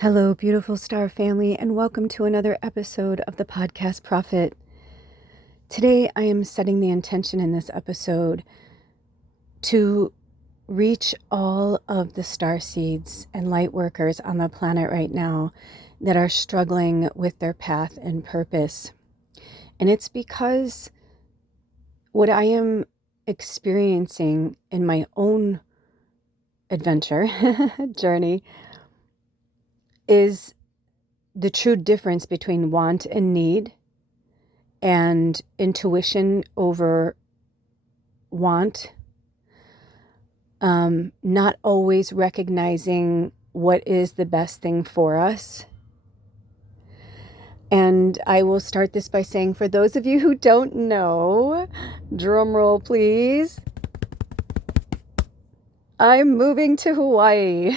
Hello, beautiful star family, and welcome to another episode of the podcast Prophet. Today, I am setting the intention in this episode to reach all of the starseeds and light workers on the planet right now that are struggling with their path and purpose. And it's because what I am experiencing in my own adventure journey is the true difference between want and need, and intuition over want, not always recognizing what is the best thing for us. And I will start this by saying, for those of you who don't know, drum roll please, I'm moving to Hawaii.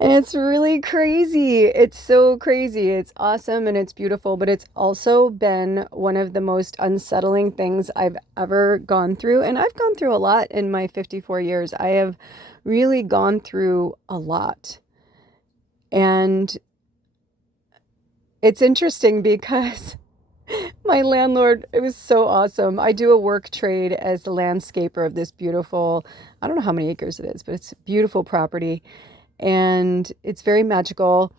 And it's really crazy. It's so crazy. It's awesome and it's beautiful, but it's also been one of the most unsettling things I've ever gone through. And I've gone through a lot in my 54 years. I have really gone through a lot. And it's interesting because my landlord, it was so awesome. I do a work trade as the landscaper of this beautiful, I don't know how many acres it is, but it's a beautiful property. And it's very magical.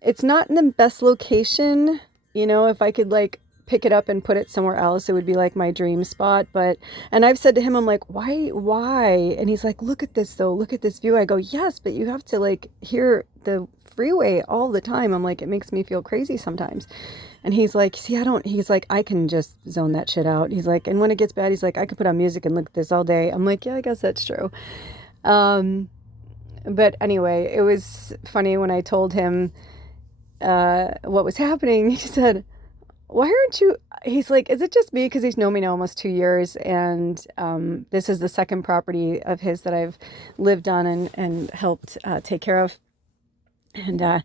It's not in the best location. You know, if I could like pick it up and put it somewhere else, it would be like my dream spot. And I've said to him, I'm like, why? And he's like, look at this though. Look at this view. I go, yes, but you have to like hear the freeway all the time. I'm like, it makes me feel crazy sometimes. And he's like, see, he's like, I can just zone that shit out. He's like, and when it gets bad, he's like, I could put on music and look at this all day. I'm like, yeah, I guess that's true. But anyway, it was funny when I told him what was happening. He said, why aren't you, he's like, is it just me? Because he's known me now almost 2 years. And this is the second property of his that I've lived on and helped take care of. And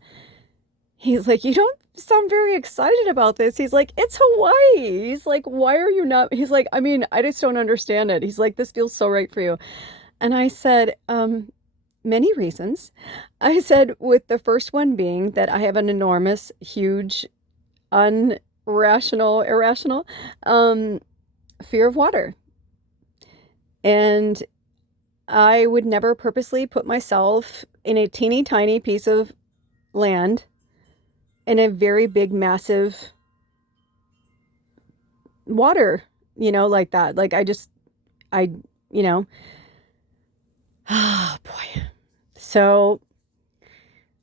he's like, you don't sound very excited about this. He's like, it's Hawaii. He's like, why are you not? He's like, I mean, I just don't understand it. He's like, this feels so right for you. And I said, many reasons. I said, with the first one being that I have an enormous, huge, irrational fear of water. And I would never purposely put myself in a teeny tiny piece of land in a very big, massive water, like that. Like oh boy. So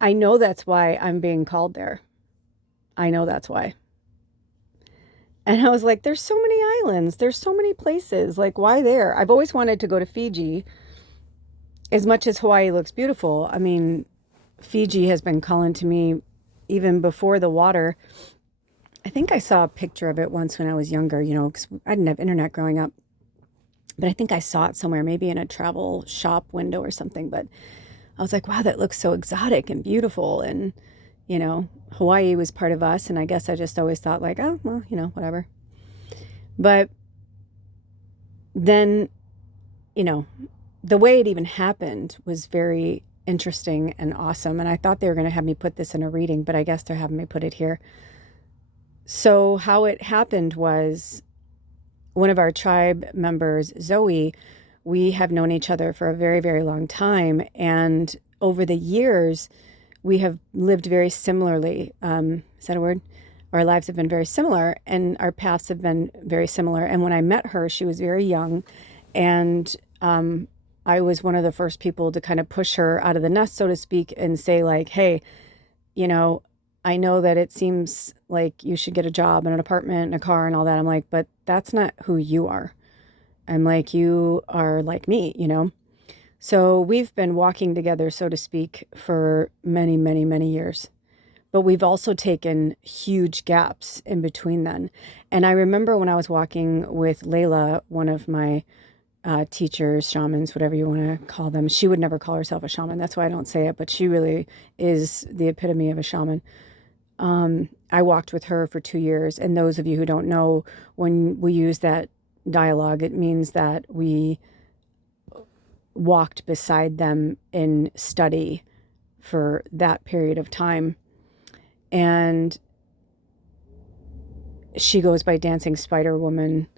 I know that's why I'm being called there. I know that's why. And I was like, there's so many islands. There's so many places. Like, why there? I've always wanted to go to Fiji. As much as Hawaii looks beautiful, I mean, Fiji has been calling to me even before the water. I think I saw a picture of it once when I was younger, because I didn't have internet growing up. But I think I saw it somewhere, maybe in a travel shop window or something. But I was like, wow, that looks so exotic and beautiful. And, Hawaii was part of us. And I guess I just always thought like, oh, well, whatever. But then, the way it even happened was very interesting and awesome. And I thought they were going to have me put this in a reading, but I guess they're having me put it here. So how it happened was, one of our tribe members, Zoe, we have known each other for a very, very long time. And over the years, we have lived very similarly. Is that a word? Our lives have been very similar and our paths have been very similar. And when I met her, she was very young. And I was one of the first people to kind of push her out of the nest, so to speak, and say like, hey, I know that it seems like you should get a job and an apartment and a car and all that. I'm like, but that's not who you are. I'm like, you are like me, So we've been walking together, so to speak, for many, many, many years. But we've also taken huge gaps in between then. And I remember when I was walking with Layla, one of my teachers, shamans, whatever you want to call them. She would never call herself a shaman. That's why I don't say it. But she really is the epitome of a shaman. I walked with her for 2 years. And those of you who don't know, when we use that dialogue, it means that we walked beside them in study for that period of time. And she goes by Dancing Spider Woman,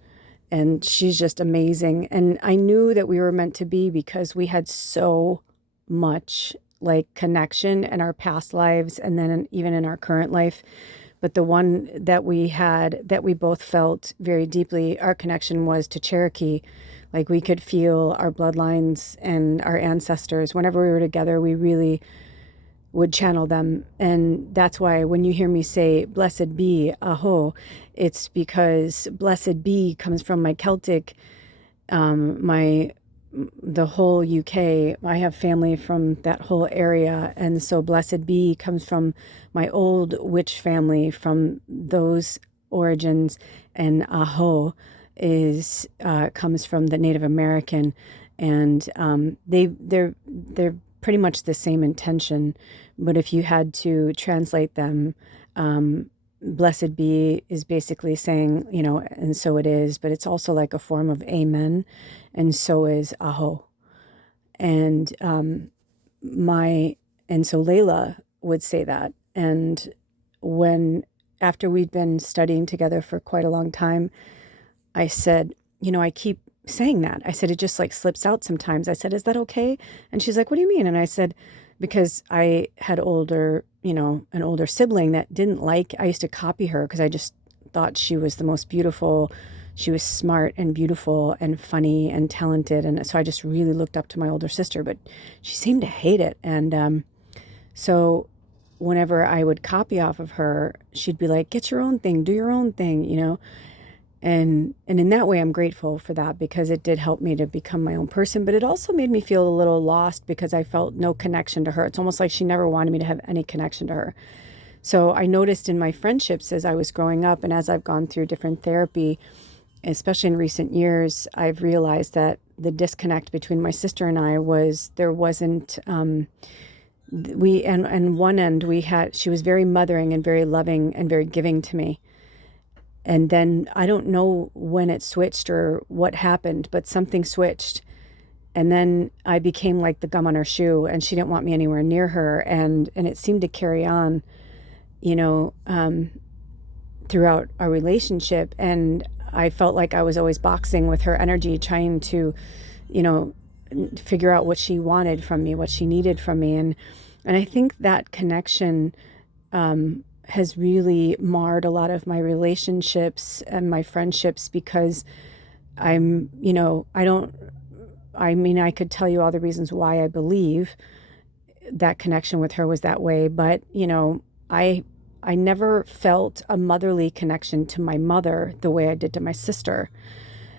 and she's just amazing. And I knew that we were meant to be because we had so much like connection in our past lives and then even in our current life. But the one that we had, that we both felt very deeply, our connection was to Cherokee. Like we could feel our bloodlines and our ancestors. Whenever we were together, we really would channel them. And that's why when you hear me say, blessed be Aho, it's because blessed be comes from my Celtic, the whole UK. I have family from that whole area. And so blessed be comes from my old witch family from those origins. And Aho is comes from the Native American. And they're pretty much the same intention. But if you had to translate them, blessed be is basically saying, and so it is, but it's also like a form of amen. And so is Aho. And so Layla would say that. And after we'd been studying together for quite a long time, I said, I keep saying that. I said, it just like slips out sometimes. I said, is that okay? And she's like, what do you mean? And I said, because I had an older sibling that didn't like, I used to copy her because I just thought she was the most beautiful. She was smart and beautiful and funny and talented. And so I just really looked up to my older sister, but she seemed to hate it. And so whenever I would copy off of her, she'd be like, get your own thing, do your own thing, And in that way, I'm grateful for that because it did help me to become my own person. But it also made me feel a little lost because I felt no connection to her. It's almost like she never wanted me to have any connection to her. So I noticed in my friendships as I was growing up and as I've gone through different therapy, especially in recent years, I've realized that the disconnect between my sister and I was there wasn't, and one end she was very mothering and very loving and very giving to me. And then I don't know when it switched or what happened, but something switched. And then I became like the gum on her shoe and she didn't want me anywhere near her. And it seemed to carry on, throughout our relationship. And I felt like I was always boxing with her energy, trying to, figure out what she wanted from me, what she needed from me. And I think that connection, has really marred a lot of my relationships and my friendships because I could tell you all the reasons why I believe that connection with her was that way. But, I never felt a motherly connection to my mother the way I did to my sister.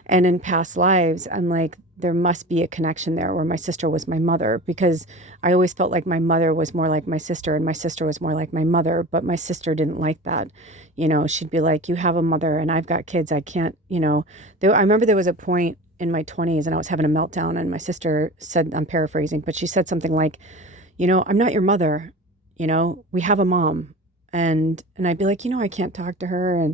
And in past lives, I'm like, there must be a connection there where my sister was my mother, because I always felt like my mother was more like my sister and my sister was more like my mother. But my sister didn't like that. She'd be like, you have a mother and I've got kids. I can't, I remember there was a point in my 20s and I was having a meltdown and my sister said, I'm paraphrasing, but she said something like, I'm not your mother. We have a mom. And I'd be like, I can't talk to her.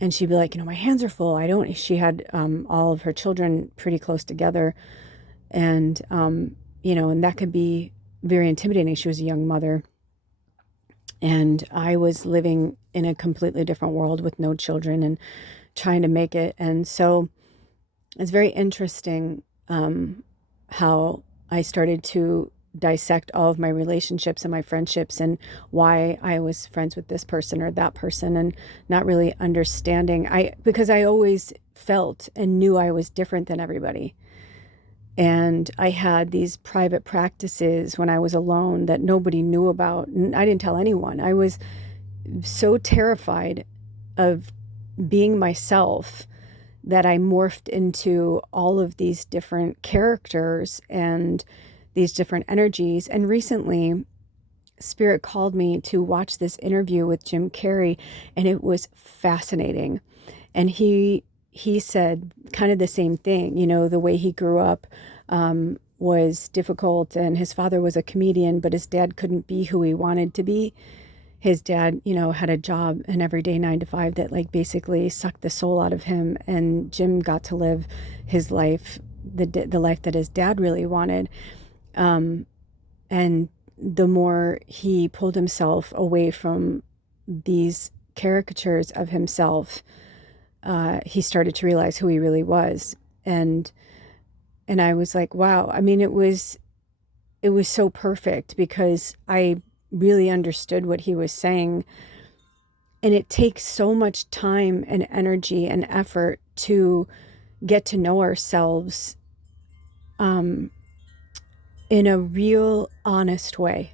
And she'd be like, my hands are full. She had all of her children pretty close together. And, and that could be very intimidating. She was a young mother. And I was living in a completely different world with no children and trying to make it. And so it's very interesting how I started to dissect all of my relationships and my friendships and why I was friends with this person or that person, and not really understanding. Because I always felt and knew I was different than everybody. And I had these private practices when I was alone that nobody knew about. And I didn't tell anyone. I was so terrified of being myself that I morphed into all of these different characters and these different energies. And recently, Spirit called me to watch this interview with Jim Carrey, and it was fascinating. And he said kind of the same thing. The way he grew up was difficult, and his father was a comedian, but his dad couldn't be who he wanted to be. His dad, had a job, an everyday 9 to 5 that like basically sucked the soul out of him. And Jim got to live his life, the life that his dad really wanted. And the more he pulled himself away from these caricatures of himself, he started to realize who he really was. And I was like, wow. I mean, it was so perfect because I really understood what he was saying. And it takes so much time and energy and effort to get to know ourselves in a real, honest way.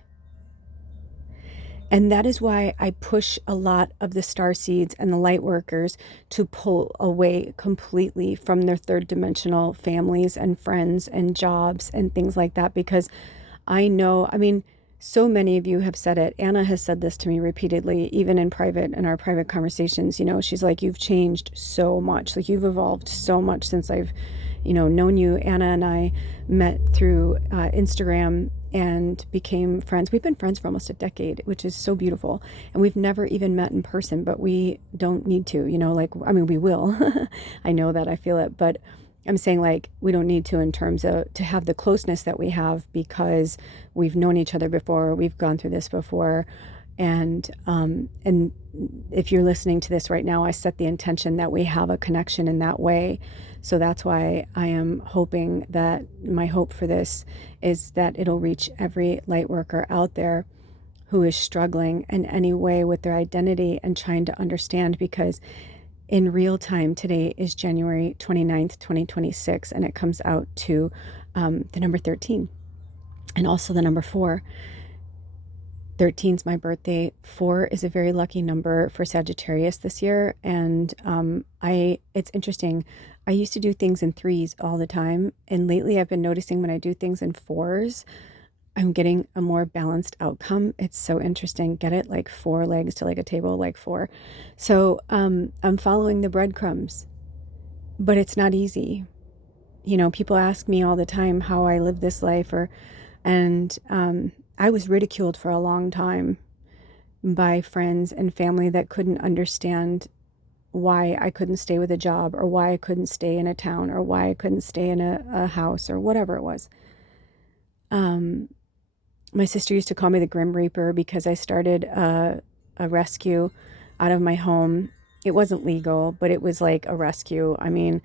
And that is why I push a lot of the Starseeds and the Lightworkers to pull away completely from their third dimensional families and friends and jobs and things like that. Because I know, I mean, so many of you have said it. Anna has said this to me repeatedly, even in our private conversations. You know, she's like, you've changed so much. Like, you've evolved so much since I've, known you. Anna and I met through Instagram and became friends. We've been friends for almost a decade, which is so beautiful. And we've never even met in person, but we don't need to, we will. I know that, I feel it, but I'm saying, like, we don't need to in terms of to have the closeness that we have because we've known each other before, we've gone through this before. And if you're listening to this right now, I set the intention that we have a connection in that way. So that's why I am hoping that my hope for this is that it'll reach every light worker out there who is struggling in any way with their identity and trying to understand, because in real time, today is January 29th, 2026, and it comes out to the number 13 and also the number 4. 13 is my birthday. 4 is a very lucky number for Sagittarius this year. And it's interesting. I used to do things in 3s all the time. And lately I've been noticing when I do things in 4s, I'm getting a more balanced outcome. It's so interesting. Get it? Like 4 legs to like a table, like 4. So I'm following the breadcrumbs, but it's not easy. People ask me all the time how I live this life, and I was ridiculed for a long time by friends and family that couldn't understand why I couldn't stay with a job, or why I couldn't stay in a town, or why I couldn't stay in a house, or whatever it was. My sister used to call me the Grim Reaper because I started a rescue out of my home. It wasn't legal, but it was like a rescue. I mean,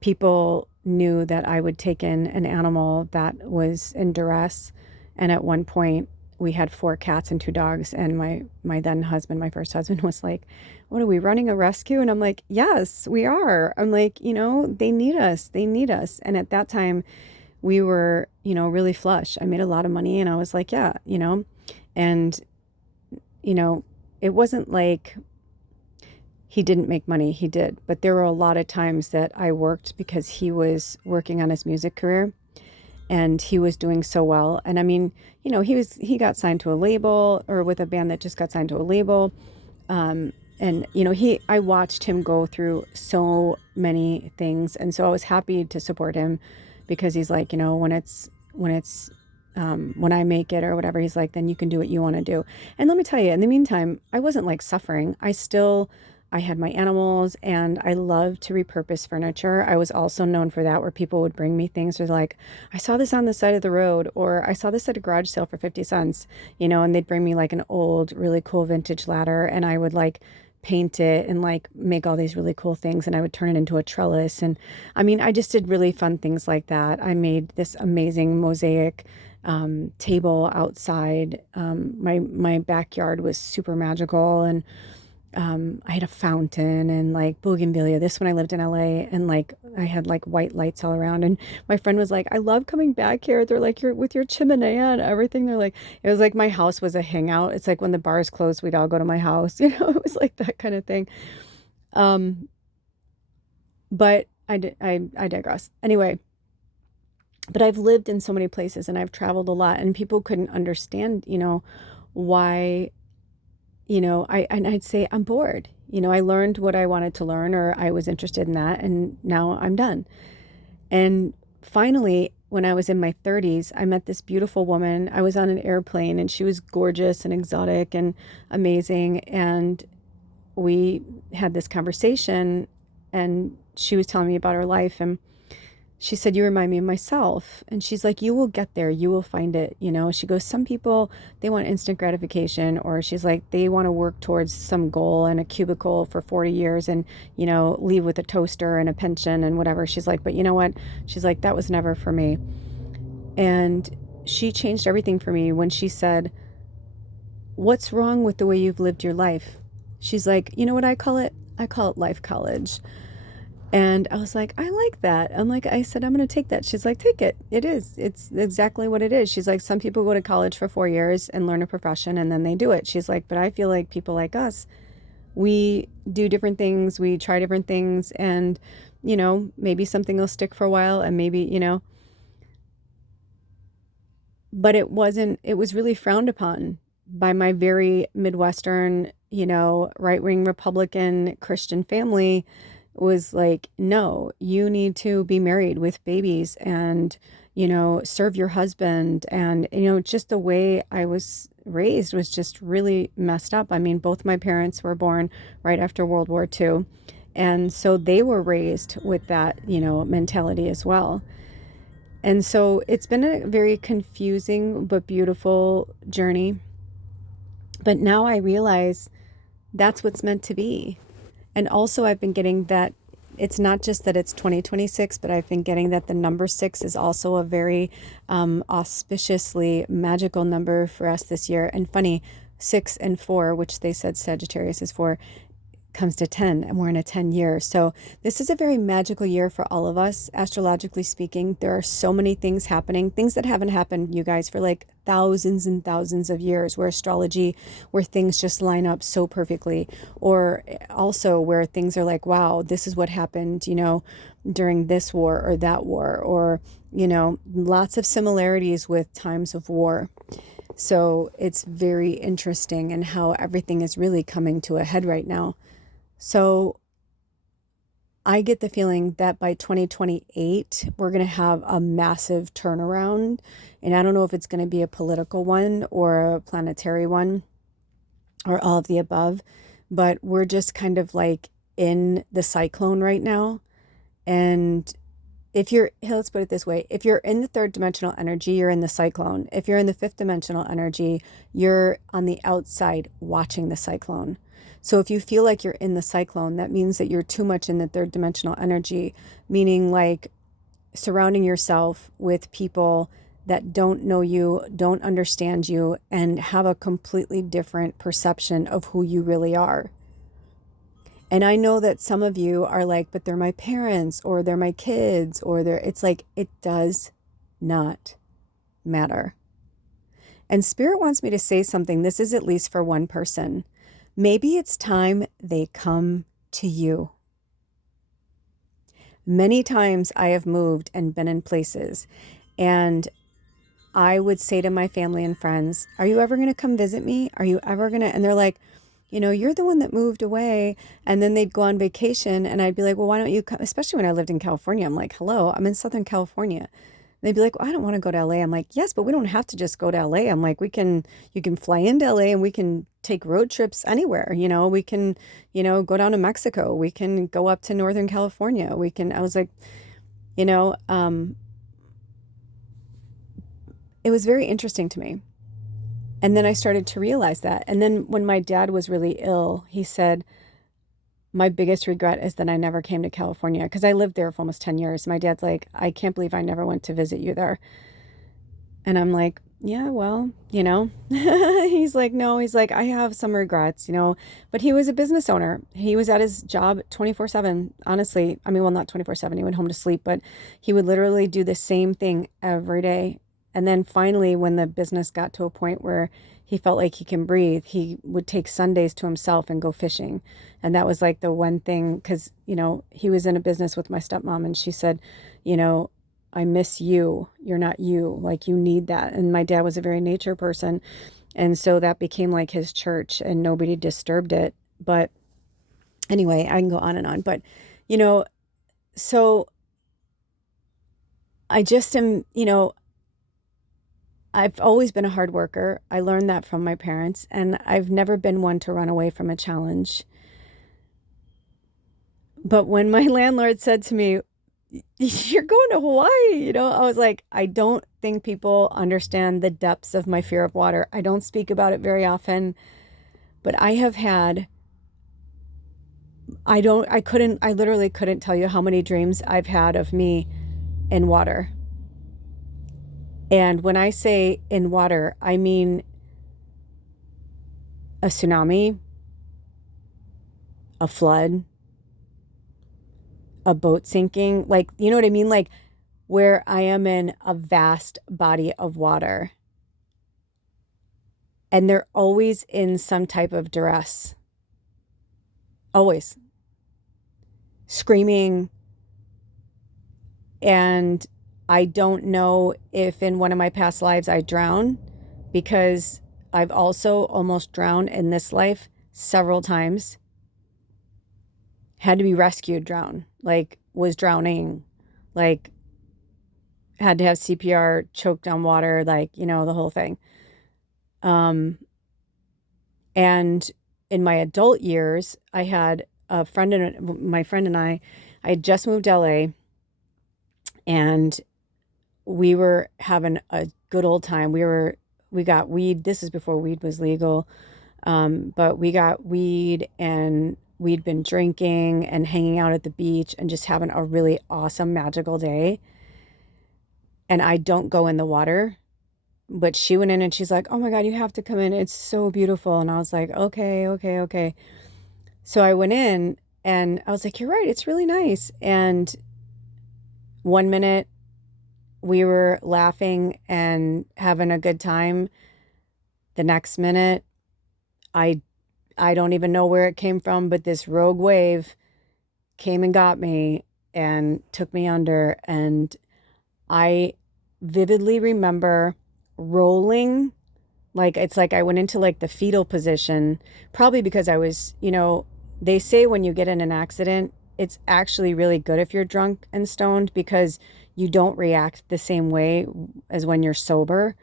people knew that I would take in an animal that was in duress. And at one point we had 4 cats and 2 dogs. And my then husband, my first husband, was like, what are we, running a rescue? And I'm like, yes, we are. I'm like, they need us. They need us. And at that time we were, really flush. I made a lot of money and I was like, yeah, and, it wasn't like he didn't make money. He did. But there were a lot of times that I worked because he was working on his music career. And he was doing so well. And I mean, he got signed to a label, or with a band that just got signed to a label. And, I watched him go through so many things. And so I was happy to support him because he's like, when I make it or whatever, he's like, then you can do what you want to do. And let me tell you, in the meantime, I wasn't like suffering. I had my animals, and I love to repurpose furniture. I was also known for that, where people would bring me things with like, I saw this on the side of the road, or I saw this at a garage sale for 50 cents, and they'd bring me like an old, really cool vintage ladder, and I would like paint it and like make all these really cool things, and I would turn it into a trellis. And I mean, I just did really fun things like that. I made this amazing mosaic table outside. My backyard was super magical, and I had a fountain and like bougainvillea. This when I lived in LA, and like I had like white lights all around. And my friend was like, I love coming back here. They're like, you're with your chimenea and everything. They're like, it was like my house was a hangout. It's like when the bars closed, we'd all go to my house. It was like that kind of thing. But I digress. Anyway, but I've lived in so many places and I've traveled a lot, and people couldn't understand, why. I'd say I'm bored. I learned what I wanted to learn, or I was interested in that, and now I'm done. And finally, when I was in my 30s, I met this beautiful woman. I was on an airplane, and she was gorgeous and exotic and amazing. And we had this conversation, and she was telling me about her life. And she said, you remind me of myself. And she's like, you will get there. You will find it. You know, she goes, some people, they want instant gratification, or she's like, they want to work towards some goal in a cubicle for 40 years and, you know, leave with a toaster and a pension and whatever. She's like, but you know what? She's like, that was never for me. And she changed everything for me when she said, what's wrong with the way you've lived your life? She's like, you know what I call it? I call it life college. And I was like, I like that. I'm like, I said, I'm going to take that. She's like, take it. It is. It's exactly what it is. She's like, some people go to college for 4 years and learn a profession and then they do it. She's like, but I feel like people like us, we do different things. We try different things and, you know, maybe something will stick for a while and maybe, you know, but it was really frowned upon by my very Midwestern, you know, right-wing Republican Christian family. Was like, no, you need to be married with babies and, you know, serve your husband. And, you know, just the way I was raised was just really messed up. I mean, both my parents were born right after World War II. And so they were raised with that, you know, mentality as well. And so it's been a very confusing but beautiful journey. But now I realize that's what's meant to be. And also I've been getting that it's not just that it's 2026, but I've been getting that the number 6 is also a very auspiciously magical number for us this year. And funny, 6 and 4, which they said Sagittarius is 4, comes to 10, and we're in a 10 year. So this is a very magical year for all of us, astrologically speaking. There are so many things happening, things that haven't happened, you guys, for like thousands and thousands of years, where things just line up so perfectly, or also where things are like, wow, this is what happened, you know, during this war or that war, or, you know, lots of similarities with times of war. So it's very interesting and how everything is really coming to a head right now. So I get the feeling that by 2028, we're going to have a massive turnaround. And I don't know if it's going to be a political one or a planetary one or all of the above, but we're just kind of like in the cyclone right now. And let's put it this way, if you're in the 3rd dimensional energy, you're in the cyclone. If you're in the 5th dimensional energy, you're on the outside watching the cyclone. So if you feel like you're in the cyclone, that means that you're too much in the 3rd dimensional energy, meaning like surrounding yourself with people that don't know you, don't understand you, and have a completely different perception of who you really are. And I know that some of you are like, but they're my parents, or they're my kids, or it's like, it does not matter. And Spirit wants me to say something. This is at least for one person. Maybe it's time they come to you. Many times I have moved and been in places, and I would say to my family and friends, are you ever going to come visit me? Are you ever going to? And they're like, you know, you're the one that moved away. And then they'd go on vacation and I'd be like, well, why don't you come? Especially when I lived in California. I'm like, hello, I'm in Southern California. They'd be like, well, I don't want to go to LA. I'm like, yes, but we don't have to just go to LA. I'm like, you can fly into LA and we can take road trips anywhere. You know, we can, you know, go down to Mexico. We can go up to Northern California. I was like, you know, it was very interesting to me. And then I started to realize that. And then when my dad was really ill, he said, my biggest regret is that I never came to California, because I lived there for almost 10 years. My dad's like, I can't believe I never went to visit you there. And I'm like, yeah, well, you know, he's like, no, he's like, I have some regrets, you know, but he was a business owner. He was at his job 24/7, honestly. I mean, well, not 24/7, he went home to sleep, but he would literally do the same thing every day. And then finally, when the business got to a point where he felt like he can breathe, he would take Sundays to himself and go fishing. And that was like the one thing, because, you know, he was in a business with my stepmom, and she said, you know, I miss you. You're not you. Like, you need that. And my dad was a very nature person. And so that became like his church, and nobody disturbed it. But anyway, I can go on and on. But, you know, so I just am, you know, I've always been a hard worker. I learned that from my parents, and I've never been one to run away from a challenge. But when my landlord said to me, you're going to Hawaii, you know? I was like, I don't think people understand the depths of my fear of water. I don't speak about it very often, but I have had, I literally couldn't tell you how many dreams I've had of me in water. And when I say in water, I mean a tsunami, a flood, a boat sinking, like, you know what I mean? Like where I am in a vast body of water. And they're always in some type of duress. Always. Screaming. And I don't know if in one of my past lives I drowned, because I've also almost drowned in this life several times. Had to be rescued, drowned, like was drowning, like had to have CPR, choked on water, like, you know, the whole thing. And in my adult years, I had a friend and my friend and I had just moved to LA, and we were having a good old time. We got weed. This is before weed was legal. But we got weed, and we'd been drinking and hanging out at the beach and just having a really awesome, magical day. And I don't go in the water, but she went in and she's like, "Oh my God, you have to come in. It's so beautiful." And I was like, okay. So I went in and I was like, "You're right. It's really nice." And one minute we were laughing and having a good time. The next minute, I don't even know where it came from, but this rogue wave came and got me and took me under. And I vividly remember rolling, like it's like I went into like the fetal position, probably because I was, you know, they say when you get in an accident, it's actually really good if you're drunk and stoned, because you don't react the same way as when you're sober.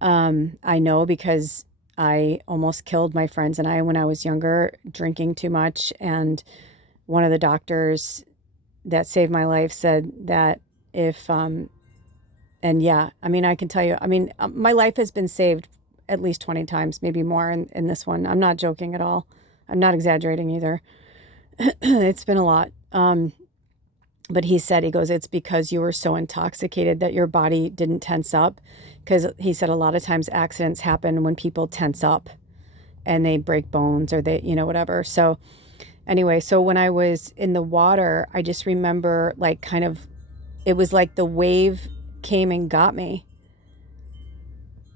I know, because I almost killed my friends and I when I was younger, drinking too much. And one of the doctors that saved my life said that if, and yeah, I mean, I can tell you, I mean, my life has been saved at least 20 times, maybe more in this one. I'm not joking at all. I'm not exaggerating either. It's been a lot. But he said, he goes, it's because you were so intoxicated that your body didn't tense up. Because he said a lot of times accidents happen when people tense up and they break bones or they, you know, whatever. So anyway, so when I was in the water, I just remember like kind of, it was like the wave came and got me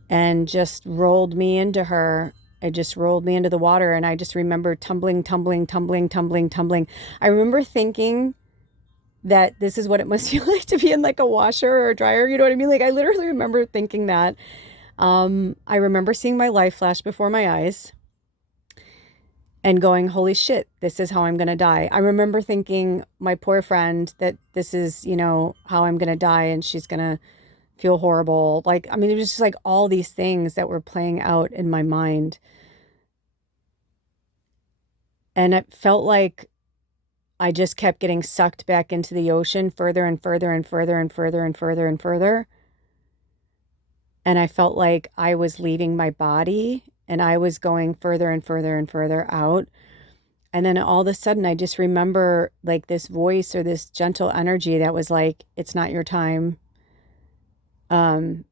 and just rolled me into her. It just rolled me into the water. And I just remember tumbling. I remember thinking that this is what it must feel like to be in like a washer or a dryer. You know what I mean? Like I literally remember thinking that. I remember seeing my life flash before my eyes and going, holy shit, this is how I'm going to die. I remember thinking, my poor friend, that this is, you know, how I'm going to die and she's going to feel horrible. Like, I mean, it was just like all these things that were playing out in my mind. And it felt like I just kept getting sucked back into the ocean further and further and further and further and further and further. And I felt like I was leaving my body and I was going further and further and further out. And then all of a sudden, I just remember like this voice or this gentle energy that was like, it's not your time. But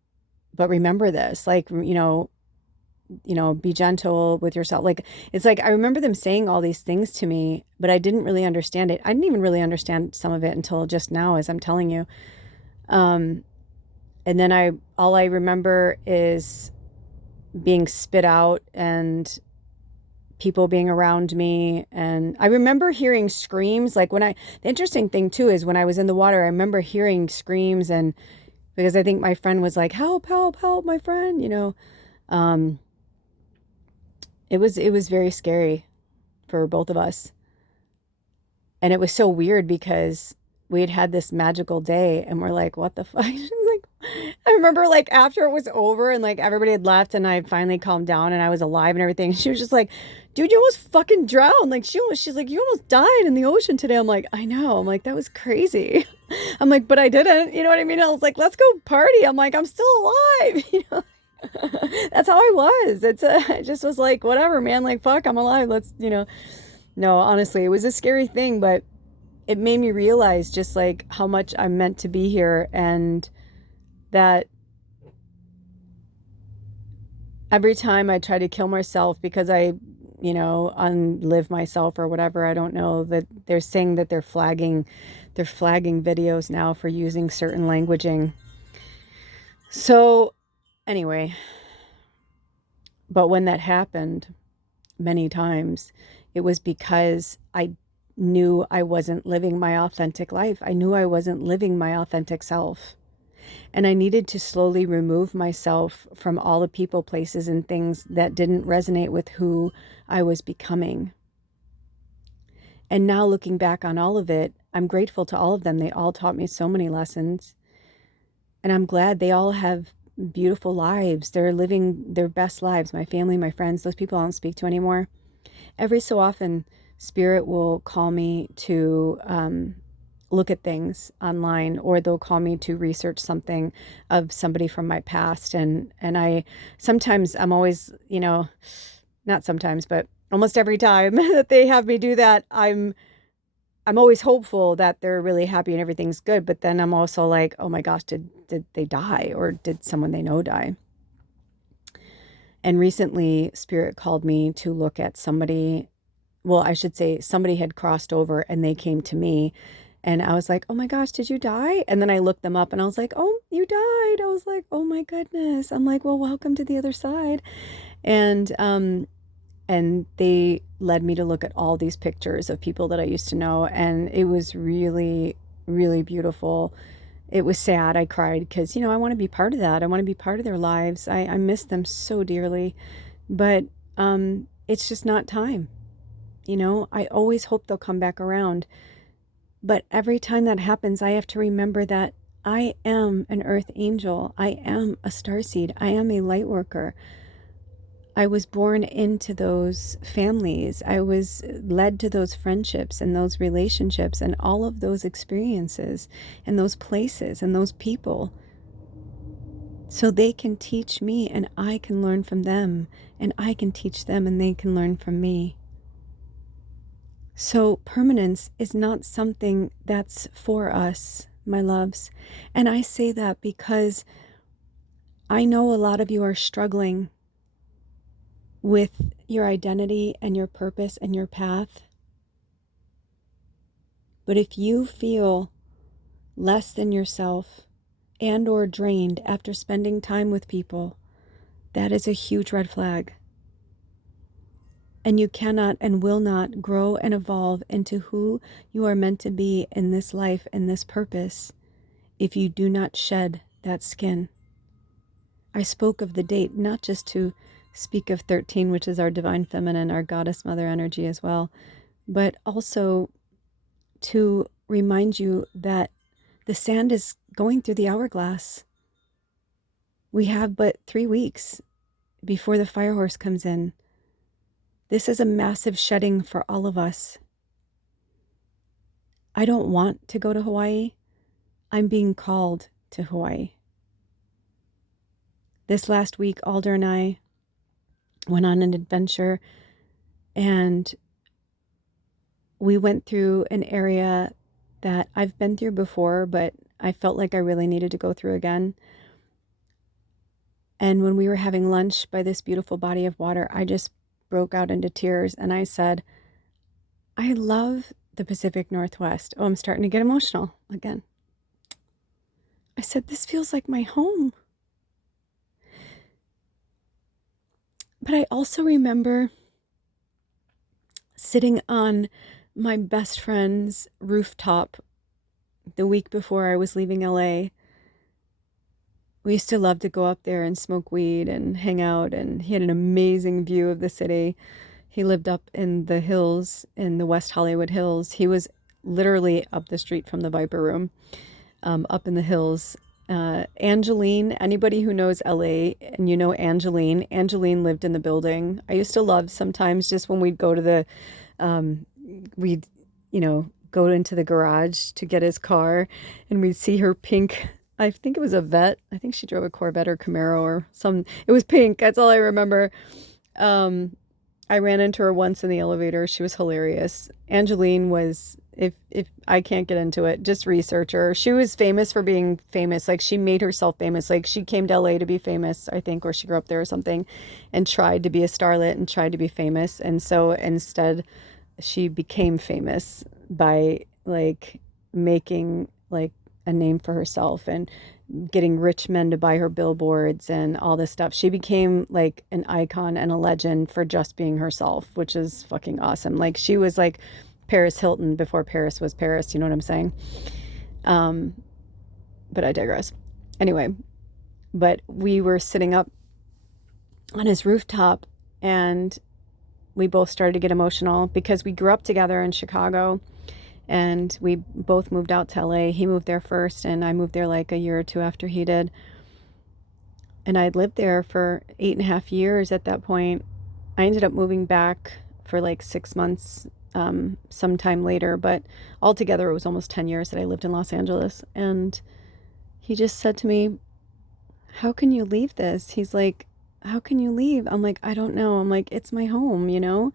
remember this, like, you know, be gentle with yourself. Like, it's like, I remember them saying all these things to me, but I didn't really understand it. I didn't even really understand some of it until just now, as I'm telling you. And then all I remember is being spit out and people being around me. And I remember hearing screams. Like the interesting thing too, is when I was in the water, I remember hearing screams, and because I think my friend was like, help, my friend, you know. It was very scary for both of us. And it was so weird because we had had this magical day and we're like, what the fuck? Like, I remember like after it was over and like everybody had left and I finally calmed down and I was alive and everything. She was just like, dude, you almost fucking drowned. Like she's like, you almost died in the ocean today. I'm like, I know. I'm like, that was crazy. I'm like, but I didn't. You know what I mean? I was like, let's go party. I'm like, I'm still alive. You know, that's how I was. I just was like, whatever, man. Like, fuck, I'm alive. Let's, no, honestly, it was a scary thing, but it made me realize just like how much I'm meant to be here and that every time I try to kill myself because I, unlive myself or whatever, I don't know, that they're saying that they're flagging videos now for using certain languaging. So anyway, but when that happened many times, it was because I knew I wasn't living my authentic life. I knew I wasn't living my authentic self. And I needed to slowly remove myself from all the people, places, and things that didn't resonate with who I was becoming. And now looking back on all of it, I'm grateful to all of them. They all taught me so many lessons. And I'm glad they all have beautiful lives. They're living their best lives. My family, my friends, those people I don't speak to anymore. Every so often, Spirit will call me to look at things online, or they'll call me to research something of somebody from my past. And I sometimes, I'm always, not sometimes, but almost every time that they have me do that, I'm always hopeful that they're really happy and everything's good. But then I'm also like, oh my gosh, did they die, or did someone they know die? And recently Spirit called me to look at somebody, well, I should say somebody had crossed over and they came to me. And I was like, oh my gosh, did you die? And then I looked them up and I was like, oh, you died. I was like, oh my goodness. I'm like, well, welcome to the other side. And they led me to look at all these pictures of people that I used to know. And it was really, really beautiful. It was sad. I cried because, I want to be part of that. I want to be part of their lives. I miss them so dearly, but it's just not time. I always hope they'll come back around. But every time that happens, I have to remember that I am an earth angel. I am a starseed. I am a light worker. I was born into those families. I was led to those friendships and those relationships and all of those experiences and those places and those people. So they can teach me and I can learn from them, and I can teach them and they can learn from me. So permanence is not something that's for us, my loves. And I say that because I know a lot of you are struggling with your identity and your purpose and your path. But if you feel less than yourself and or drained after spending time with people, that is a huge red flag. And you cannot and will not grow and evolve into who you are meant to be in this life and this purpose if you do not shed that skin. I spoke of the date not just to speak of 13, which is our divine feminine, our goddess mother energy as well, but also to remind you that the sand is going through the hourglass. We have but 3 weeks before the fire horse comes in. This is a massive shedding for all of us. I don't want to go to Hawaii. I'm being called to Hawaii. This last week, Alder and I went on an adventure, and we went through an area that I've been through before, but I felt like I really needed to go through again. And when we were having lunch by this beautiful body of water, I just broke out into tears and I said, I love the Pacific Northwest. Oh, I'm starting to get emotional again. I said, this feels like my home. But I also remember sitting on my best friend's rooftop the week before I was leaving LA. We used to love to go up there and smoke weed and hang out, and he had an amazing view of the city. He lived up in the hills, in the West Hollywood Hills. He was literally up the street from the Viper Room, up in the hills. Angeline, anybody who knows LA and you know Angeline lived in the building. I used to love sometimes just when we'd go to the, we'd, go into the garage to get his car and we'd see her pink, I think it was a Vet. I think she drove a Corvette or Camaro or some, it was pink. That's all I remember. I ran into her once in the elevator. She was hilarious. Angeline was, if I can't get into it, just research her. She was famous for being famous. Like she made herself famous. Like she came to LA to be famous, I think, or she grew up there or something, and tried to be a starlet and tried to be famous. And so instead, she became famous by like making like a name for herself and getting rich men to buy her billboards and all this stuff. She became like an icon and a legend for just being herself, which is fucking awesome. Like she was like Paris Hilton before Paris was Paris, you know what I'm saying? But I digress. Anyway, but we were sitting up on his rooftop and we both started to get emotional because we grew up together in Chicago. And we both moved out to LA. He moved there first, and I moved there like a year or two after he did. And I'd lived there for 8.5 years at that point. I ended up moving back for like 6 months sometime later, but altogether it was almost 10 years that I lived in Los Angeles. And he just said to me, "How can you leave this?" He's like, "How can you leave?" I'm like, "I don't know." I'm like, "It's my home, you know?"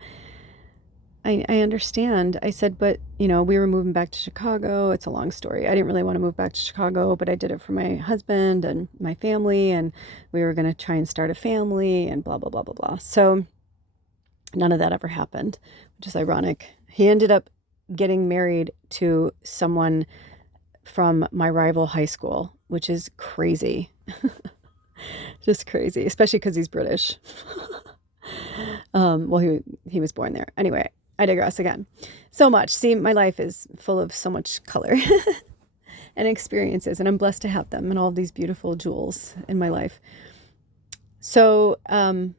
I understand. I said, but, we were moving back to Chicago. It's a long story. I didn't really want to move back to Chicago, but I did it for my husband and my family, and we were going to try and start a family and blah, blah, blah, blah, blah. So none of that ever happened, which is ironic. He ended up getting married to someone from my rival high school, which is crazy. Just crazy, especially because he's British. Well, he was born there. Anyway, I digress again. So much. See, my life is full of so much color and experiences, and I'm blessed to have them and all of these beautiful jewels in my life. So, and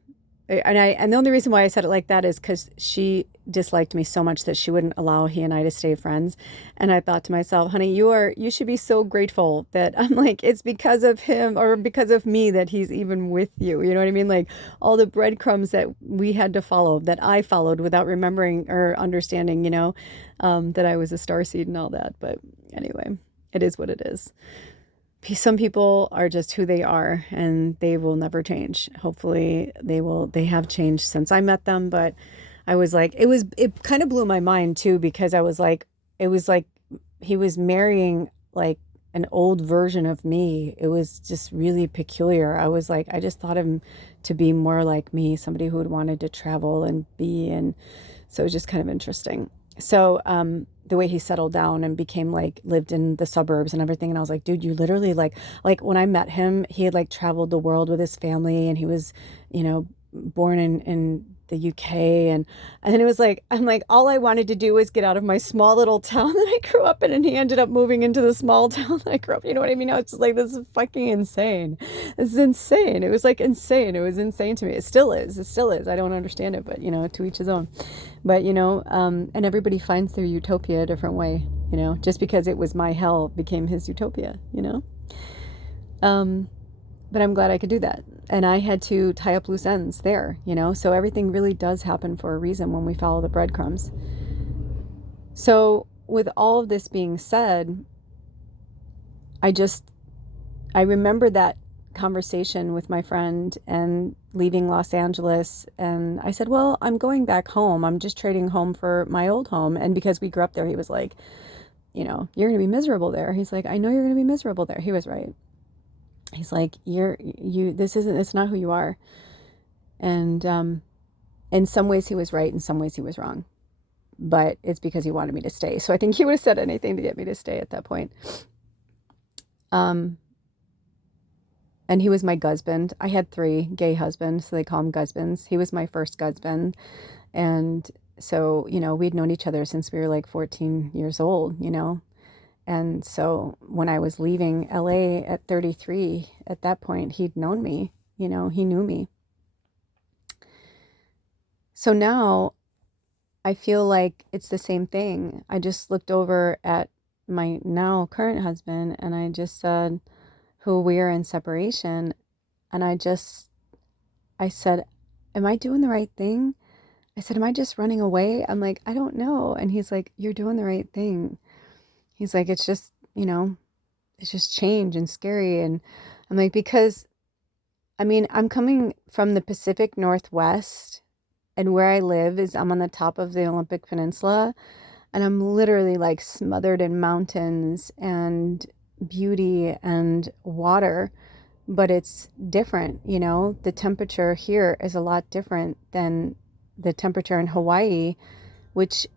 the only reason why I said it like that is because she disliked me so much that she wouldn't allow he and I to stay friends. And I thought to myself, honey, you should be so grateful that I'm like, it's because of him or because of me that he's even with you. You know what I mean? Like all the breadcrumbs that we had to follow, that I followed without remembering or understanding, that I was a starseed and all that. But anyway, it is what it is. Some people are just who they are and they will never change. Hopefully they have changed since I met them. But I was like, it kind of blew my mind too, because it was like he was marrying like an old version of me. It was just really peculiar. I was like, I just thought him to be more like me, somebody who had wanted to travel and be. And so it was just kind of interesting. So, the way he settled down and became like lived in the suburbs and everything. And I was like, dude, you literally like when I met him, he had like traveled the world with his family and he was, born in the UK. And then it was like, I'm like, all I wanted to do was get out of my small little town that I grew up in. And he ended up moving into the small town that I grew up. You know what I mean? I was just like, this is fucking insane. This is insane. It was like insane. It was insane to me. It still is. It still is. I don't understand it, but to each his own. But, and everybody finds their utopia a different way, just because it was my hell became his utopia, But I'm glad I could do that. And I had to tie up loose ends there, so everything really does happen for a reason when we follow the breadcrumbs. So with all of this being said, I remember that conversation with my friend and leaving Los Angeles, and I said, well, I'm going back home. I'm just trading home for my old home. And because we grew up there, he was like, you're going to be miserable there. He's like, I know you're going to be miserable there. He was right. He's like, it's not who you are. And in some ways he was right, in some ways he was wrong, but it's because he wanted me to stay. So I think he would have said anything to get me to stay at that point. And he was my husband. I had 3 gay husbands, so they call them husbands. He was my first husband. And so, we'd known each other since we were like 14 years old, And so when I was leaving LA at 33, at that point, he'd known me, he knew me. So now I feel like it's the same thing. I just looked over at my now current husband and I just said, who we are in separation. And I said, am I doing the right thing? I said, am I just running away? I'm like, I don't know. And he's like, you're doing the right thing. He's like, it's just, it's just change and scary. And I'm like, because I'm coming from the Pacific Northwest, and where I live is I'm on the top of the Olympic Peninsula, and I'm literally like smothered in mountains and beauty and water. But it's different, the temperature here is a lot different than the temperature in Hawaii, which,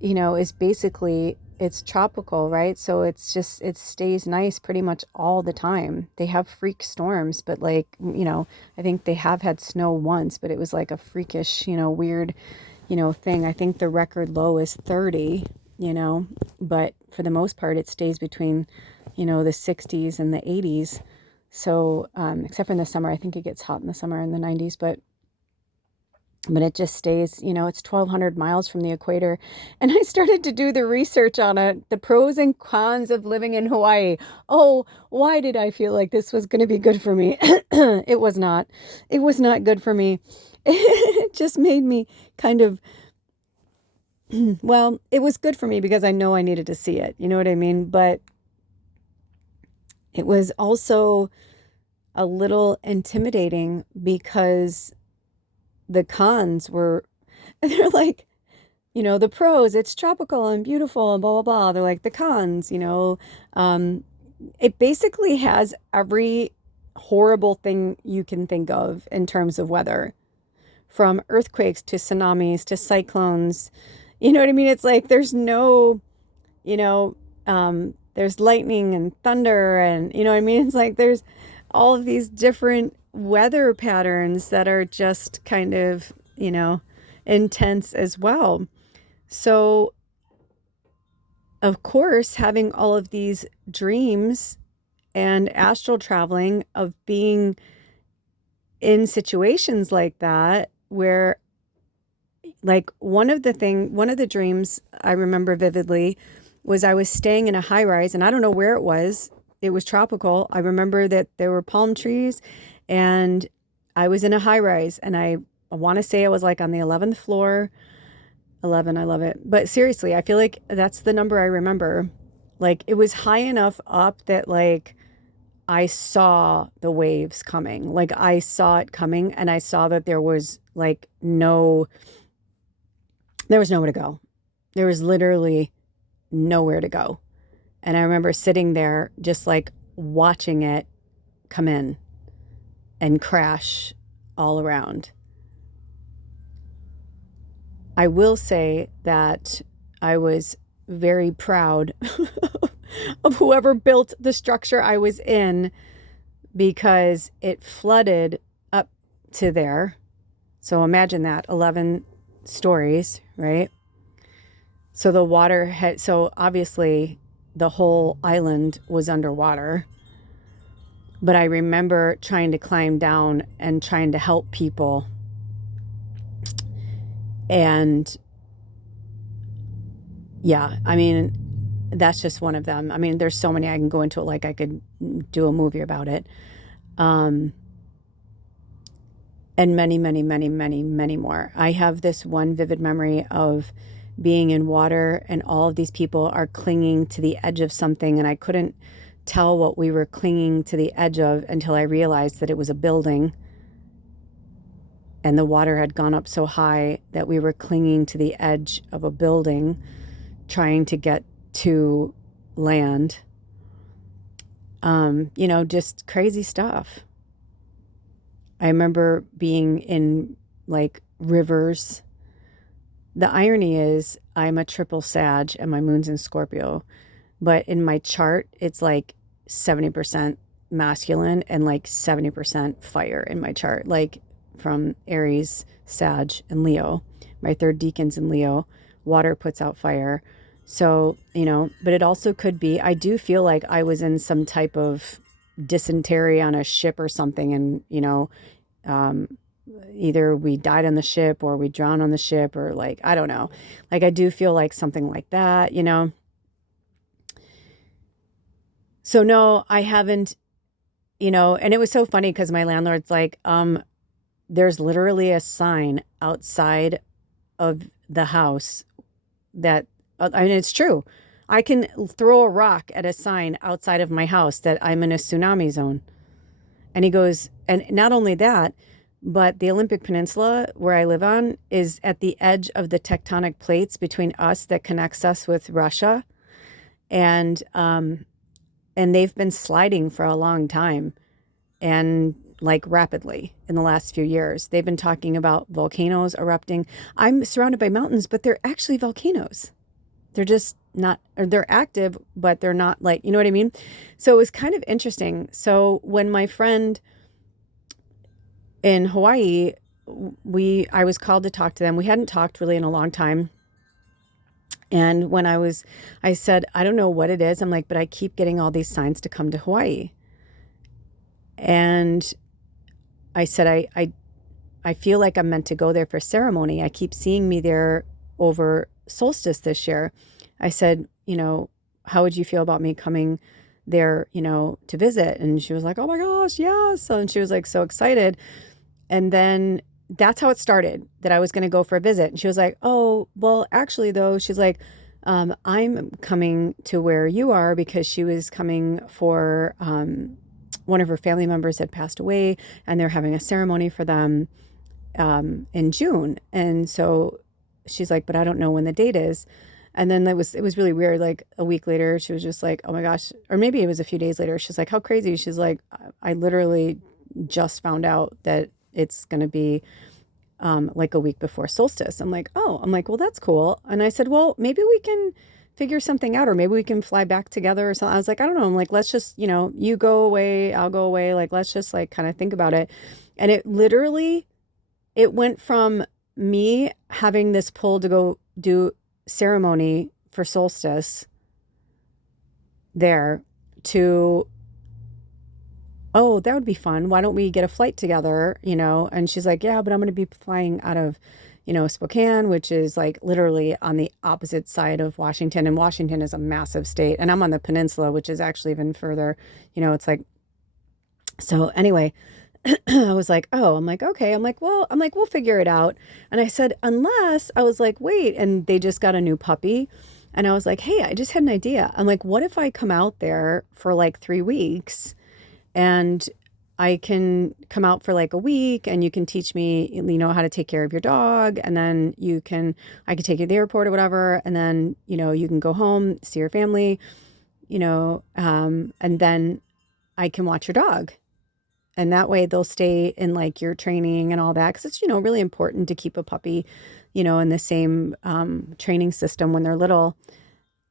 is basically, it's tropical, right? So it stays nice pretty much all the time. They have freak storms, but like, I think they have had snow once, but it was like a freakish, weird, thing. I think the record low is 30, but for the most part, it stays between, the 60s and the 80s. So, except for in the summer, I think it gets hot in the summer in the 90s, but it just stays, it's 1,200 miles from the equator. And I started to do the research on it, the pros and cons of living in Hawaii. Oh, why did I feel like this was going to be good for me? It was not. It was not good for me. It just made me kind of, well, it was good for me because I know I needed to see it. You know what I mean? But it was also a little intimidating because the cons were, they're like, the pros, it's tropical and beautiful and blah, blah, blah. They're like the cons, it basically has every horrible thing you can think of in terms of weather, from earthquakes to tsunamis to cyclones. You know what I mean? It's like, there's no, there's lightning and thunder and, you know what I mean? It's like, there's all of these different weather patterns that are just kind of, intense as well. So, of course, having all of these dreams and astral traveling of being in situations like that, where like one of the dreams I remember vividly was I was staying in a high rise, and I don't know where it was. It was tropical. I remember that there were palm trees, and I was in a high rise, and I want to say I was like on the 11th floor. 11, I love it. But seriously, I feel like that's the number I remember. Like, it was high enough up that like I saw the waves coming. Like, I saw it coming, and I saw that there was like nowhere to go. There was literally nowhere to go. And I remember sitting there just like watching it come in and crash all around. I will say that I was very proud of whoever built the structure I was in, because it flooded up to there. So imagine that, 11 stories, right? So the water had, so obviously the whole island was underwater. But I remember trying to climb down and trying to help people. And yeah, that's just one of them. There's so many I can go into it, like I could do a movie about it. And many, many, many, many, many more. I have this one vivid memory of being in water, and all of these people are clinging to the edge of something, and I couldn't tell what we were clinging to the edge of until I realized that it was a building, and the water had gone up so high that we were clinging to the edge of a building trying to get to land. Just crazy stuff. I remember being in like rivers. The irony is I'm a triple Sag and my moon's in Scorpio, but in my chart, it's like 70% masculine and like 70% fire in my chart, like from Aries, Sag, and Leo. My third decan's in Leo. Water puts out fire. So, but it also could be, I do feel like I was in some type of dysentery on a ship or something, and, either we died on the ship or we drowned on the ship, or like, I don't know. Like, I do feel like something like that, So no, I haven't and it was so funny because my landlord's like, there's literally a sign outside of the house that, I mean, it's true. I can throw a rock at a sign outside of my house that I'm in a tsunami zone. And he goes, and not only that, but the Olympic Peninsula where I live on is at the edge of the tectonic plates between us that connects us with Russia. And they've been sliding for a long time, and like rapidly in the last few years. They've been talking about volcanoes erupting. I'm surrounded by mountains, but they're actually volcanoes. They're just not, or they're active, but they're not, like, you know what I mean? So it was kind of interesting. So when my friend in Hawaii, I was called to talk to them. We hadn't talked really in a long time. And when I said, I don't know what it is. I'm like, but I keep getting all these signs to come to Hawaii. And I said, I feel like I'm meant to go there for ceremony. I keep seeing me there over solstice this year. I said, how would you feel about me coming there, to visit? And she was like, oh my gosh, yes. And she was like so excited. And then that's how it started, that I was going to go for a visit. And she was like, oh, well, actually though, she's like, I'm coming to where you are, because she was coming for, one of her family members had passed away, and they're having a ceremony for them in June. And so she's like, but I don't know when the date is. And then it was really weird. Like a week later, she was just like, oh my gosh, or maybe it was a few days later. She's like, how crazy. She's like, I literally just found out that it's going to be like a week before solstice. I'm like, well, that's cool. And I said, well, maybe we can figure something out, or maybe we can fly back together or something. I was like, I don't know. I'm like, let's just, you go away, I'll go away. Like, let's just like kind of think about it. And it went from me having this pull to go do ceremony for solstice there to, oh, that would be fun. Why don't we get a flight together, And she's like, yeah, but I'm going to be flying out of, Spokane, which is like literally on the opposite side of Washington. And Washington is a massive state. And I'm on the peninsula, which is actually even further, it's like, so anyway, I was like, oh, I'm like, okay. I'm like, we'll figure it out. And I said, unless, I was like, wait, and they just got a new puppy. And I was like, hey, I just had an idea. I'm like, what if I come out there for like 3 weeks, and I can come out for like a week, and you can teach me, how to take care of your dog. And then I can take you to the airport or whatever. And then, you can go home, see your family, and then I can watch your dog. And that way they'll stay in like your training and all that. Cause it's, really important to keep a puppy, in the same training system when they're little.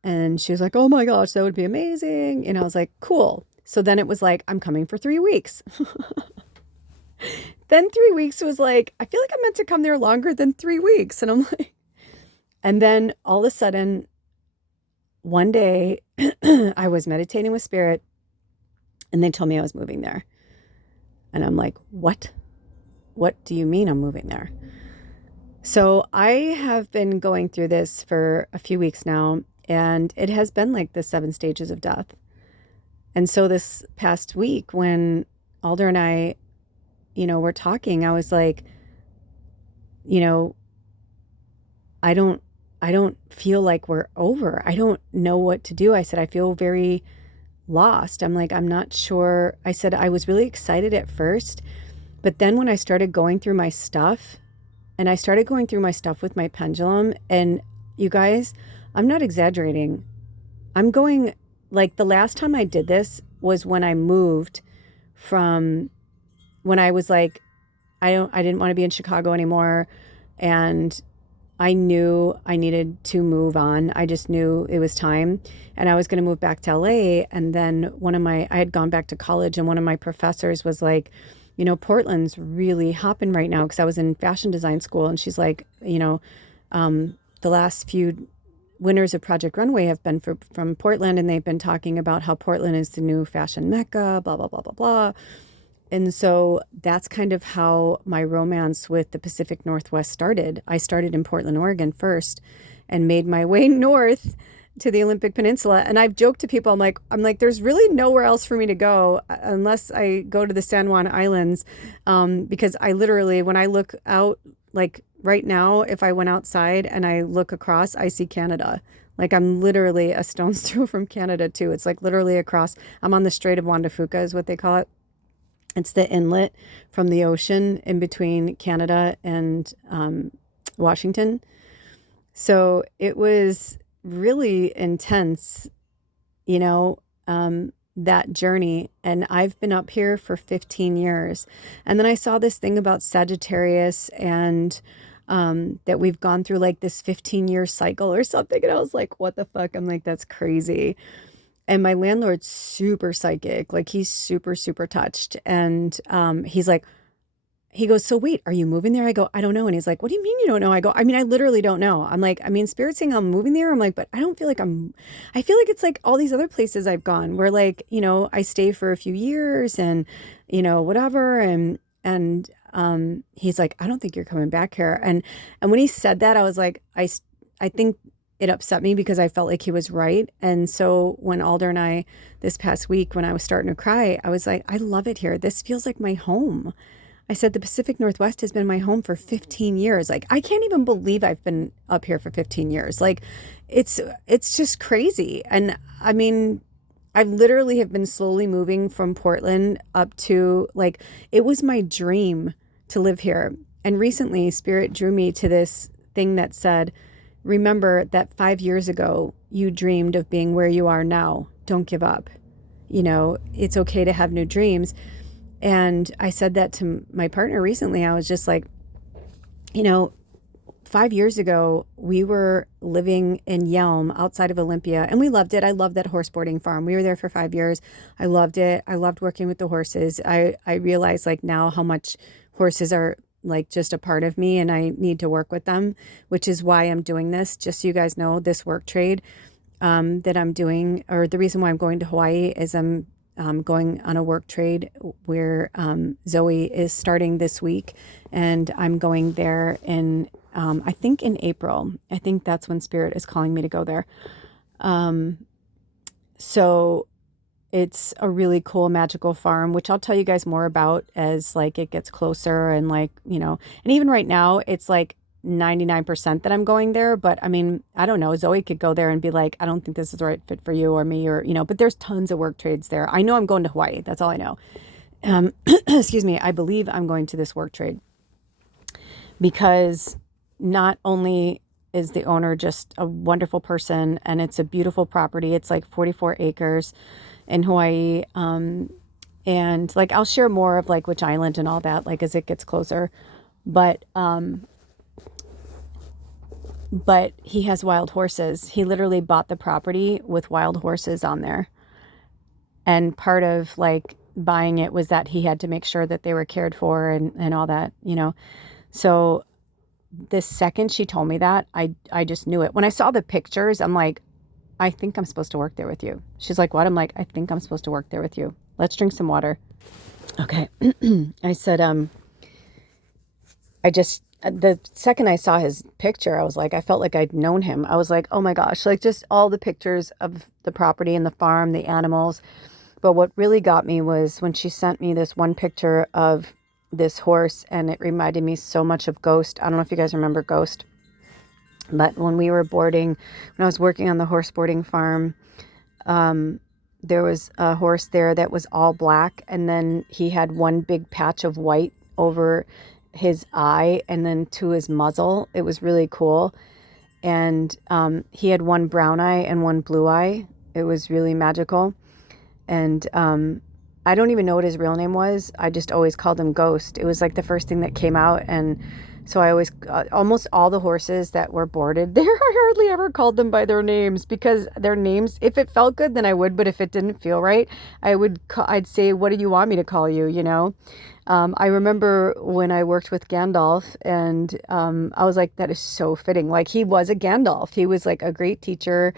And she was like, oh my gosh, that would be amazing. And I was like, cool. So then it was like, I'm coming for 3 weeks. Then 3 weeks was like, I feel like I'm meant to come there longer than 3 weeks. And I'm like, and then all of a sudden, one day I was meditating with spirit, and they told me I was moving there. And I'm like, what? What do you mean I'm moving there? So I have been going through this for a few weeks now, and it has been like the 7 stages of death. And so this past week when Alder and I, were talking, I was like, I don't feel like we're over. I don't know what to do. I said, I feel very lost. I'm like, I'm not sure. I said, I was really excited at first, but then when I started going through my stuff, and I started going through my stuff with my pendulum, and you guys, I'm not exaggerating. I'm going, like, the last time I did this was when I moved from, when I was like, I didn't want to be in Chicago anymore. And I knew I needed to move on. I just knew it was time, and I was going to move back to LA. And then I had gone back to college, and one of my professors was like, Portland's really hopping right now, because I was in fashion design school. And she's like, the last few winners of Project Runway have been from Portland, and they've been talking about how Portland is the new fashion mecca, blah, blah, blah, blah, blah. And so that's kind of how my romance with the Pacific Northwest started. I started in Portland, Oregon first, and made my way north to the Olympic Peninsula. And I've joked to people, I'm like, there's really nowhere else for me to go unless I go to the San Juan Islands. Because I literally, when I look out, like right now, if I went outside and I look across, I see Canada. Like I'm literally a stone's throw from Canada too. It's like literally across. I'm on the Strait of Juan de Fuca is what they call it. It's the inlet from the ocean in between Canada and Washington. So it was really intense, you know, that journey. And I've been up here for 15 years. And then I saw this thing about Sagittarius and that we've gone through like this 15-year cycle or something. And I was like, what the fuck? I'm like, that's crazy. And my landlord's super psychic. Like he's super, super touched. And he's like, he goes, so wait, are you moving there? I go, I don't know. And he's like, what do you mean you don't know? I go, I mean, I literally don't know. I'm like, I mean, Spirit's saying I'm moving there. I'm like, but I don't feel like I feel like it's like all these other places I've gone where like, you know, I stay for a few years and, you know, whatever. And he's like, I don't think you're coming back here. And when he said that, I was like, I think it upset me because I felt like he was right. And so when Alder and I, this past week, when I was starting to cry, I was like, I love it here. This feels like my home. I said, the Pacific Northwest has been my home for 15 years. Like, I can't even believe I've been up here for 15 years. Like, it's just crazy. And I mean, I literally have been slowly moving from Portland up to like, it was my dream to live here. And recently Spirit drew me to this thing that said, remember that 5 years ago, you dreamed of being where you are now. Don't give up. You know, it's okay to have new dreams. And I said that to my partner recently. I was just like, you know, 5 years ago, we were living in Yelm outside of Olympia and we loved it. I loved that horse boarding farm. We were there for 5 years. I loved it. I loved working with the horses. I realize like now how much horses are like just a part of me and I need to work with them, which is why I'm doing this. Just so you guys know, this work trade that I'm doing, or the reason why I'm going to Hawaii is I'm going on a work trade where Zoe is starting this week, and I'm going there in, I think in April. I think that's when Spirit is calling me to go there. So it's a really cool magical farm, which I'll tell you guys more about as like it gets closer and like, you know, and even right now it's like 99% that I'm going there. But I mean, I don't know. Zoe could go there and be like, I don't think this is the right fit for you or me or, you know, but there's tons of work trades there. I know I'm going to Hawaii. That's all I know. Excuse me. I believe I'm going to this work trade because not only is the owner just a wonderful person and it's a beautiful property. It's like 44 acres in Hawaii. And like, I'll share more of like which island and all that, like as it gets closer, but he has wild horses. He literally bought the property with wild horses on there. And part of like buying it was that he had to make sure that they were cared for and all that, you know. So the second she told me that, I just knew it. When I saw the pictures, I'm like, I think I'm supposed to work there with you. She's like, what? I'm like, I think I'm supposed to work there with you. Let's drink some water. Okay. I said, the second I saw his picture, I was like, I felt like I'd known him. I was like, oh my gosh, like just all the pictures of the property and the farm, the animals. But what really got me was when she sent me this one picture of this horse, and it reminded me so much of Ghost. I don't know if you guys remember Ghost, but when we were boarding, when I was working on the horse boarding farm, there was a horse there that was all black, and then he had one big patch of white over his eye and then to his muzzle. It was really cool. And he had one brown eye and one blue eye. It was really magical. And I don't even know what his real name was. I just always called him Ghost. It was like the first thing that came out. And so I always, almost all the horses that were boarded there, I hardly ever called them by their names, because their names, if it felt good, then I would. But if it didn't feel right, I'd say, what do you want me to call you? You know? I remember when I worked with Gandalf, and I was like, that is so fitting. Like, he was a Gandalf. He was like a great teacher.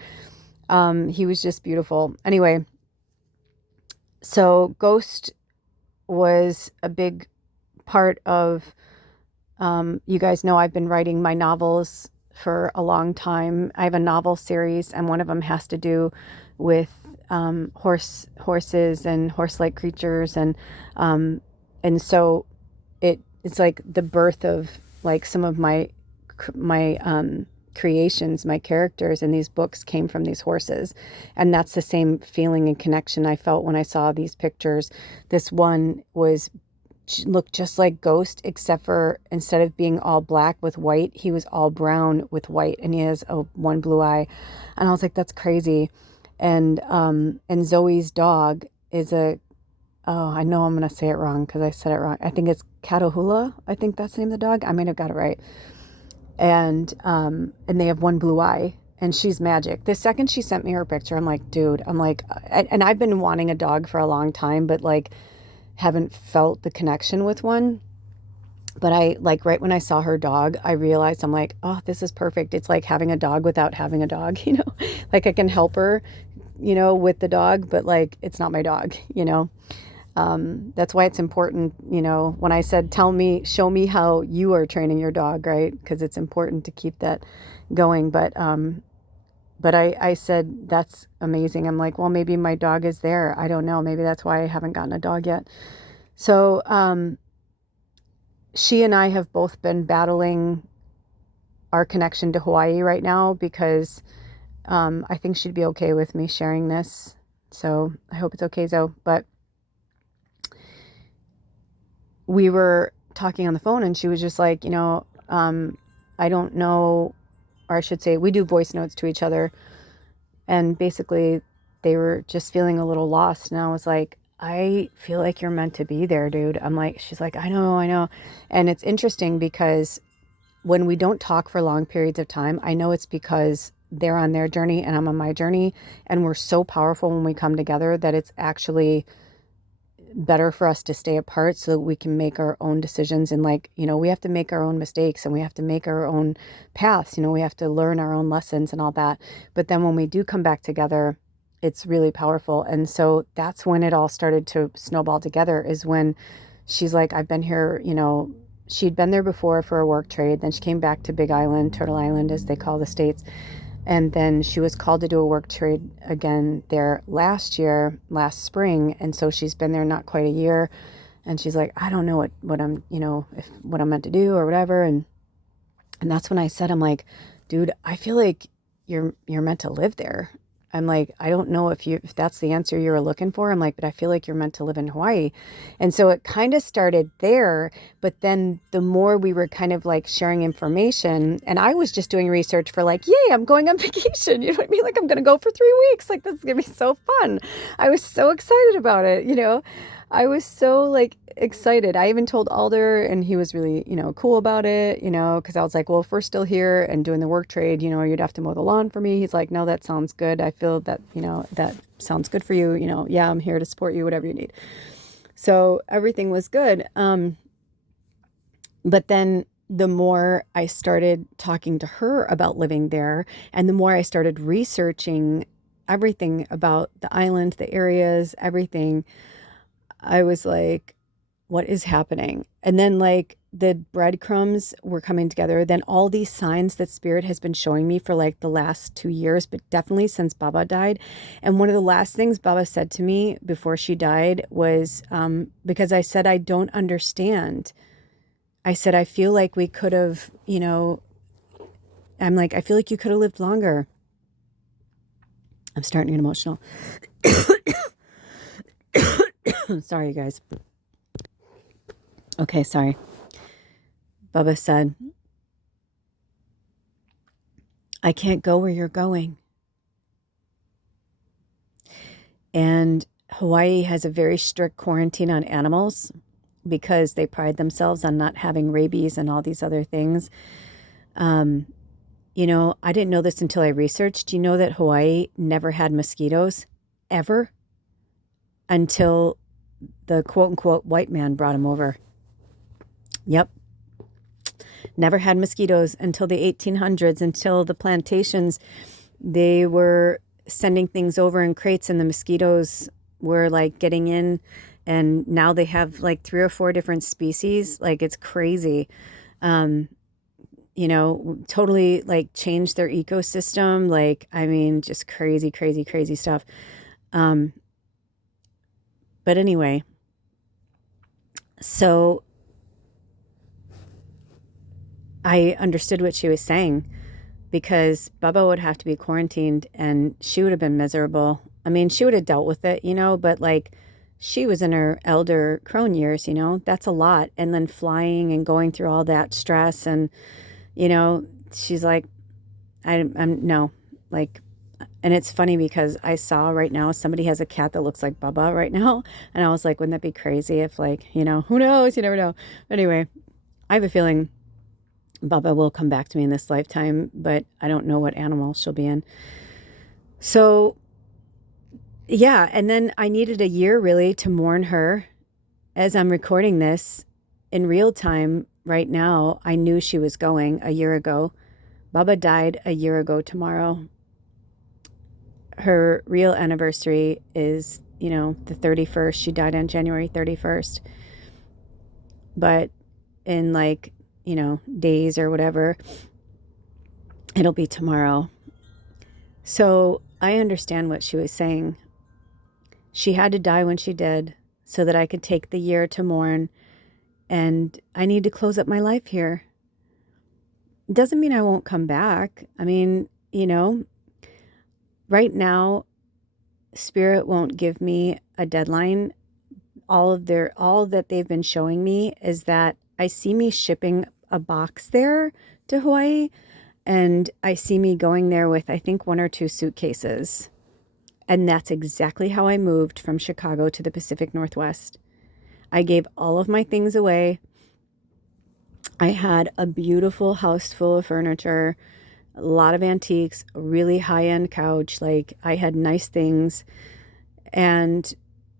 He was just beautiful. Anyway, so Ghost was a big part of, you guys know I've been writing my novels for a long time. I have a novel series, and one of them has to do with horses and horse-like creatures, and so it's like the birth of like some of my creations, my characters in these books came from these horses. And that's the same feeling and connection I felt when I saw these pictures. This one looked just like Ghost, except for instead of being all black with white, he was all brown with white, and he has one blue eye. And I was like, that's crazy. And Zoe's dog is I know I'm going to say it wrong because I said it wrong. I think it's Tallulah. I think that's the name of the dog. I might have got it right. And they have one blue eye, and she's magic. The second she sent me her picture, I'm like, dude, and I've been wanting a dog for a long time, but like haven't felt the connection with one. But I like right when I saw her dog, I realized I'm like, oh, this is perfect. It's like having a dog without having a dog, like I can help her, with the dog, but like, it's not my dog, That's why it's important, when I said, show me how you are training your dog, right? Because it's important to keep that going. But I said, that's amazing. I'm like, well, maybe my dog is there. I don't know. Maybe that's why I haven't gotten a dog yet. So, she and I have both been battling our connection to Hawaii right now because, I think she'd be okay with me sharing this. So I hope it's okay, Zoe. But we were talking on the phone, and she was just like, I don't know, or I should say, we do voice notes to each other. And basically they were just feeling a little lost. And I was like, I feel like you're meant to be there, dude. I'm like, she's like, I know. And it's interesting because when we don't talk for long periods of time, I know it's because they're on their journey and I'm on my journey. And we're so powerful when we come together that it's actually better for us to stay apart so that we can make our own decisions. And like, we have to make our own mistakes, and we have to make our own paths. We have to learn our own lessons and all that. But then when we do come back together, it's really powerful. And so that's when it all started to snowball together, is when she's like, I've been here, she'd been there before for a work trade. Then she came back to Big Island, Turtle Island, as they call the States. And then she was called to do a work trade again there last spring. And so she's been there not quite a year. And she's like, I don't know what I'm, what I'm meant to do or whatever. And that's when I said, I'm like, dude, I feel like you're meant to live there. I'm like, I don't know if that's the answer you were looking for. I'm like, but I feel like you're meant to live in Hawaii. And so it kind of started there. But then the more we were kind of like sharing information, and I was just doing research for like, yay, I'm going on vacation. You know what I mean? Like, I'm going to go for 3 weeks. Like, this is going to be so fun. I was so excited about it. I was so like excited. I even told Alder, and he was really, cool about it, because I was like, well, if we're still here and doing the work trade, you'd have to mow the lawn for me. He's like, no, that sounds good. I feel that, that sounds good for you. Yeah, I'm here to support you, whatever you need. So everything was good. But then the more I started talking to her about living there, and the more I started researching everything about the island, the areas, everything, I was like, what is happening? And then like the breadcrumbs were coming together. Then all these signs that Spirit has been showing me for like the last 2 years, but definitely since Baba died. And one of the last things Baba said to me before she died was, because I said, I don't understand. I said, I feel like we could have, I'm like, I feel like you could have lived longer. I'm starting to get emotional. Sorry, you guys. Okay, sorry. Baba said, I can't go where you're going. And Hawaii has a very strict quarantine on animals because they pride themselves on not having rabies and all these other things. I didn't know this until I researched. You know that Hawaii never had mosquitoes ever until the quote unquote white man brought them over. Yep. Never had mosquitoes until the 1800s, until the plantations, they were sending things over in crates and the mosquitoes were like getting in, and now they have like 3 or 4 different species. Like, it's crazy. totally like changed their ecosystem. Like, I mean, just crazy, crazy, crazy stuff. Um, but anyway, so I understood what she was saying because Bubba would have to be quarantined and she would have been miserable. I mean, she would have dealt with it, but like she was in her elder crone years, that's a lot. And then flying and going through all that stress and, she's like, I'm no, like, and it's funny because I saw right now somebody has a cat that looks like Bubba right now. And I was like, wouldn't that be crazy if like, who knows? You never know. But anyway, I have a feeling Bubba will come back to me in this lifetime, but I don't know what animal she'll be in. So, yeah. And then I needed a year really to mourn her. As I'm recording this in real time right now, I knew she was going a year ago. Bubba died a year ago tomorrow. Her real anniversary is, the 31st. She died on January 31st. But in like, days or whatever, it'll be tomorrow. So I understand what she was saying. She had to die when she did so that I could take the year to mourn. And I need to close up my life here. It doesn't mean I won't come back. I mean, right now, Spirit won't give me a deadline. All that they've been showing me is that I see me shipping a box there to Hawaii, and I see me going there with, I think, 1 or 2 suitcases. And that's exactly how I moved from Chicago to the Pacific Northwest. I gave all of my things away. I had a beautiful house full of furniture, a lot of antiques, a really high-end couch. Like, I had nice things. And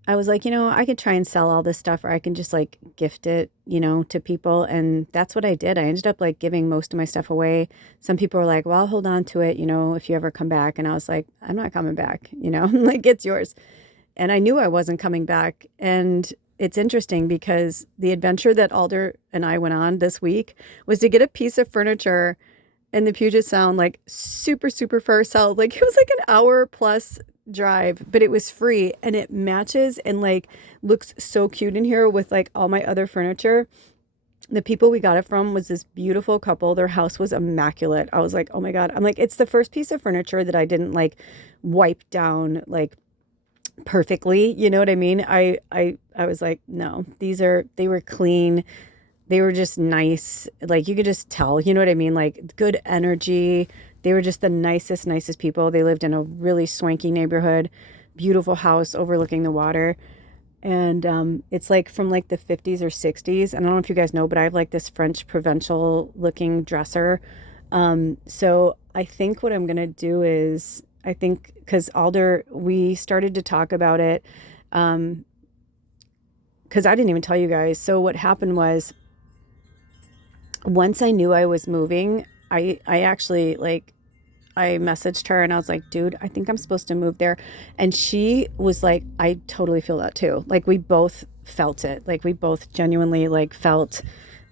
I was like, I could try and sell all this stuff, or I can just like gift it, to people. And that's what I did. I ended up like giving most of my stuff away. Some people were like, well, I'll hold on to it, if you ever come back. And I was like, I'm not coming back, like it's yours. And I knew I wasn't coming back. And it's interesting because the adventure that Alder and I went on this week was to get a piece of furniture in the Puget Sound, like super, super far south. Like it was like an hour plus drive, but it was free and it matches and like looks so cute in here with like all my other furniture. The people we got it from was this beautiful couple. Their house was immaculate. I was like, oh my God. I'm like, it's the first piece of furniture that I didn't like wipe down like perfectly. You know what I mean? I was like, no, they were clean. They were just nice. Like you could just tell, you know what I mean? Like good energy. They were just the nicest people. They lived in a really swanky neighborhood, beautiful house overlooking the water. And it's like from like the 50s or 60s. I don't know if you guys know, but I have like this French provincial looking dresser. So I think what I'm going to do is, because Alder, we started to talk about it, because I didn't even tell you guys. So what happened was, once I knew I was moving, I actually I messaged her and I was like, dude, I think I'm supposed to move there. And she was like, I totally feel that too. Like we both felt it. Like we both genuinely felt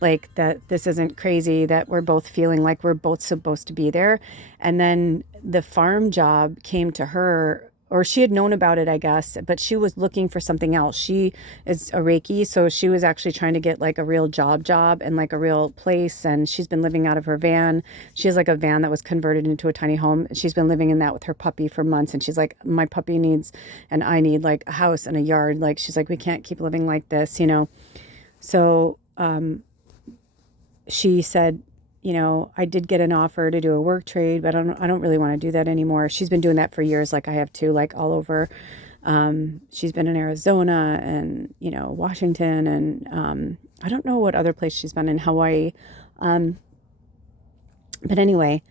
like that this isn't crazy, that we're both feeling like we're both supposed to be there. And then the farm job came to her, or she had known about it, I guess, but she was looking for something else. She is a Reiki, so she was actually trying to get like a real job and like a real place. And she's been living out of her van. She has like a van that was converted into a tiny home. She's been living in that with her puppy for months. And she's like, my puppy needs, and I need like a house and a yard. Like she's like, we can't keep living like this, So she said, I did get an offer to do a work trade, but I don't really want to do that anymore. She's been doing that for years, like I have too, like all over. She's been in Arizona and, Washington, and I don't know what other place she's been in, Hawaii. But anyway,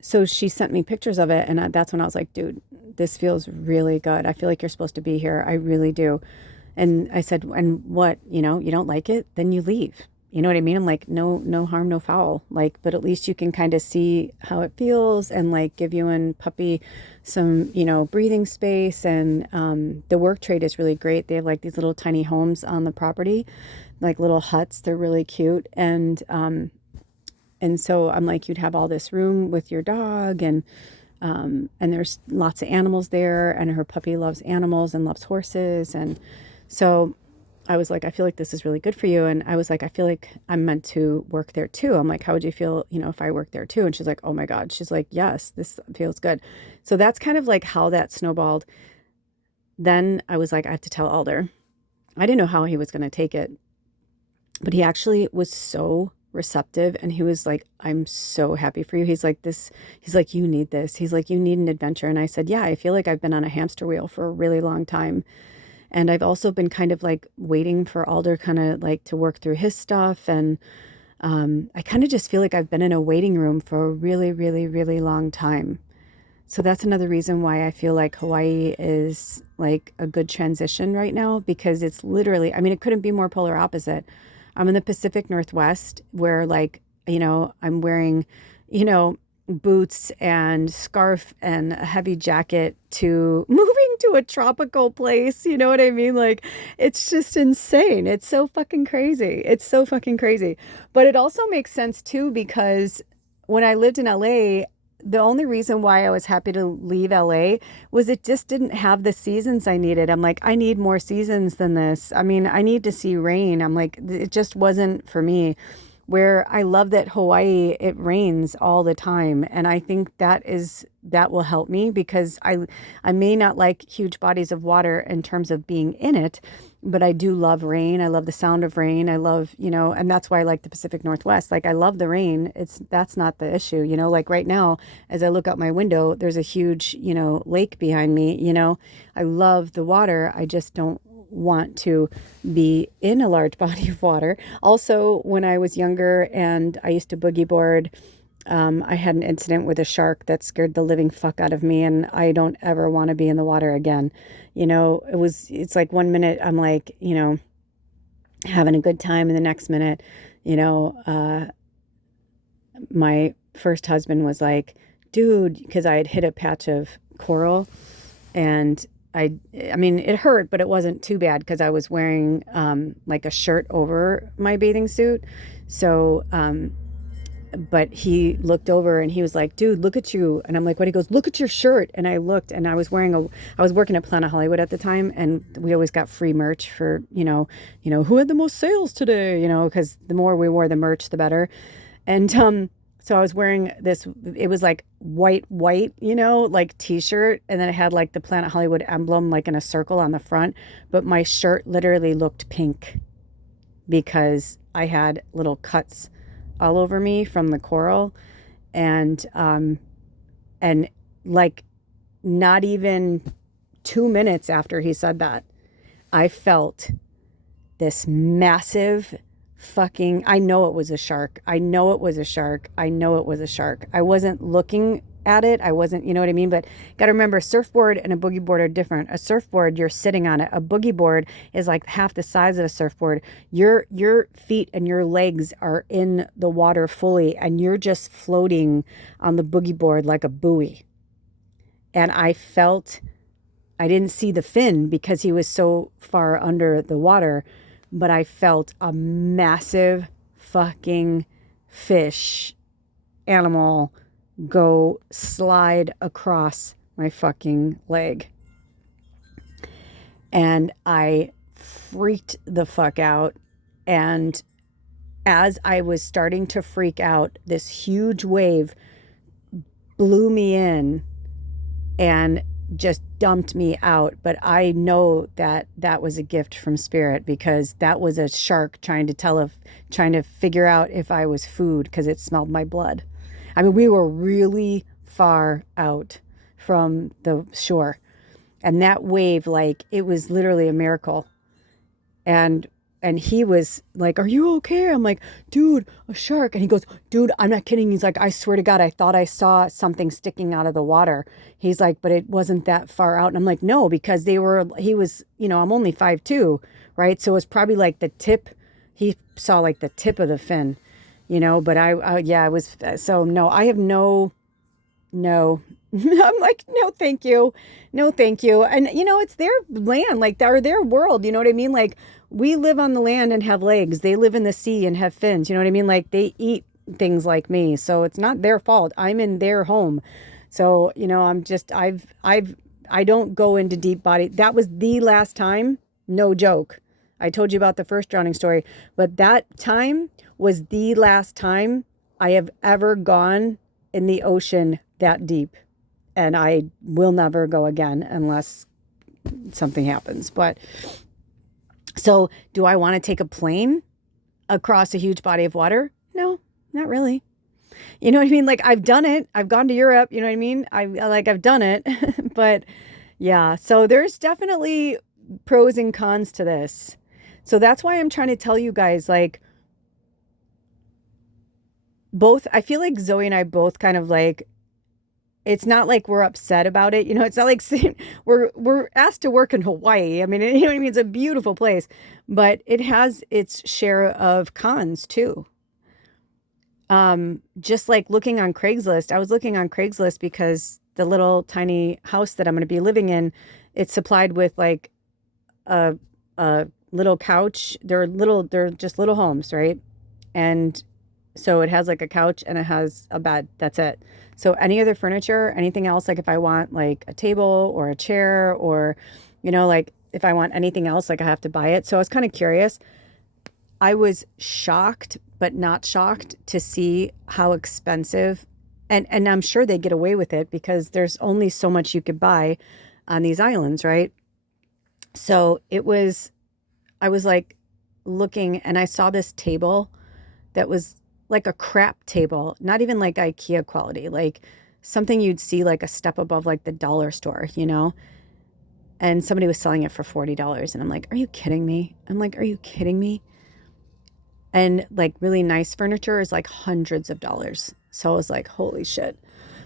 so she sent me pictures of it, and that's when I was like, dude, this feels really good. I feel like you're supposed to be here. I really do. And I said, and what, you don't like it, then you leave. You know what I mean? I'm like, no harm, no foul. Like, but at least you can kind of see how it feels and like give you and puppy some, breathing space. And the work trade is really great. They have like these little tiny homes on the property, like little huts. They're really cute. And And so I'm like, you'd have all this room with your dog, and there's lots of animals there, and her puppy loves animals and loves horses. And so I was like, I feel like this is really good for you. And I was like, I feel like I'm meant to work there too. I'm like, how would you feel, if I worked there too? And she's like, oh my God. She's like, yes, this feels good. So that's kind of like how that snowballed. Then I was like, I have to tell Alder. I didn't know how he was going to take it, but he actually was so receptive, and he was like, I'm so happy for you. He's like, you need this. He's like, you need an adventure. And I said, yeah, I feel like I've been on a hamster wheel for a really long time. And I've also been kind of like waiting for Alder kind of like to work through his stuff. And I kind of just feel like I've been in a waiting room for a really, really, really long time. So that's another reason why I feel like Hawaii is like a good transition right now, because it's literally, I mean, it couldn't be more polar opposite. I'm in the Pacific Northwest where like, I'm wearing, boots and scarf and a heavy jacket to moving to a tropical place. You know what I mean? Like, it's just insane. It's so fucking crazy. It's so fucking crazy. But it also makes sense too, because when I lived in LA, the only reason why I was happy to leave LA was it just didn't have the seasons I needed. I'm like, I need more seasons than this. I mean, I need to see rain. I'm like, it just wasn't for me. Where I love that Hawaii, it rains all the time. And I think that will help me, because I may not like huge bodies of water in terms of being in it, but I do love rain. I love the sound of rain. I love, and that's why I like the Pacific Northwest. Like, I love the rain. That's not the issue, like right now, as I look out my window, there's a huge, lake behind me, I love the water. I just don't want to be in a large body of water. Also, when I was younger and I used to boogie board, I had an incident with a shark that scared the living fuck out of me, and I don't ever want to be in the water again. It's like 1 minute I'm like, having a good time, and the next minute, my first husband was like, dude, because I had hit a patch of coral, and I mean, it hurt, but it wasn't too bad because I was wearing like a shirt over my bathing suit. So, but he looked over and he was like, dude, look at you. And I'm like, what? He goes, look at your shirt. And I looked, and I was working at Planet Hollywood at the time. And we always got free merch for, who had the most sales today, because the more we wore the merch, the better. And, so I was wearing this, it was like white, like t-shirt. And then it had like the Planet Hollywood emblem, like in a circle on the front. But my shirt literally looked pink because I had little cuts all over me from the coral. And like not even 2 minutes after he said that, I felt this massive I know it was a shark. I wasn't looking at it. I wasn't, you know what I mean? But got to remember, surfboard and a boogie board are different. A surfboard, you're sitting on it. A boogie board is like half the size of a surfboard. Your feet and your legs are in the water fully, and you're just floating on the boogie board like a buoy. And I didn't see the fin because he was so far under the water, but I felt a massive fucking fish animal go slide across my fucking leg. And I freaked the fuck out. And as I was starting to freak out, this huge wave blew me in and just dumped me out. But I know that was a gift from spirit, because that was a shark trying to figure out if I was food, because it smelled my blood. I mean, we were really far out from the shore, and that wave, like, it was literally a miracle. And he was like, are you okay? I'm like, dude, a shark. And he goes, dude, I'm not kidding. He's like, I swear to God, I thought I saw something sticking out of the water. He's like, but it wasn't that far out. And I'm like, no, because he was, I'm only 5'2", right? So it was probably like the tip. He saw like the tip of the fin, but I was, so no, I have no. I'm like, no, thank you. No, thank you. And, it's their land, like, or their world. You know what I mean? Like, we live on the land and have legs. They live in the sea and have fins. You know what I mean? Like, they eat things like me. So it's not their fault. I'm in their home. So, I don't go into deep body. That was the last time, no joke. I told you about the first drowning story, but that time was the last time I have ever gone in the ocean that deep. And I will never go again unless something happens. But so do I want to take a plane across a huge body of water? No, not really. You know what I mean? Like, I've done it. I've gone to Europe. You know what I mean? I've done it. But yeah, so there's definitely pros and cons to this. So that's why I'm trying to tell you guys, like, both, I feel like Zoe and I both kind of like, it's not like we're upset about it. It's not like we're asked to work in Hawaii. I mean, you know what I mean? It's a beautiful place, but it has its share of cons too. Just like looking on Craigslist, I was looking on Craigslist because the little tiny house that I'm going to be living in, it's supplied with like a little couch. They're just little homes, right? And so it has like a couch and it has a bed. That's it. So any other furniture, anything else, like if I want like a table or a chair or, like if I want anything else, like I have to buy it. So I was kind of curious. I was shocked, but not shocked to see how expensive, and I'm sure they get away with it because there's only so much you could buy on these islands, right? So I was like looking and I saw this table that was like a crap table, not even like IKEA quality, like something you'd see like a step above like the dollar store, and somebody was selling it for $40. And I'm like, are you kidding me? Are you kidding me? And like really nice furniture is like hundreds of dollars. So I was like, holy shit.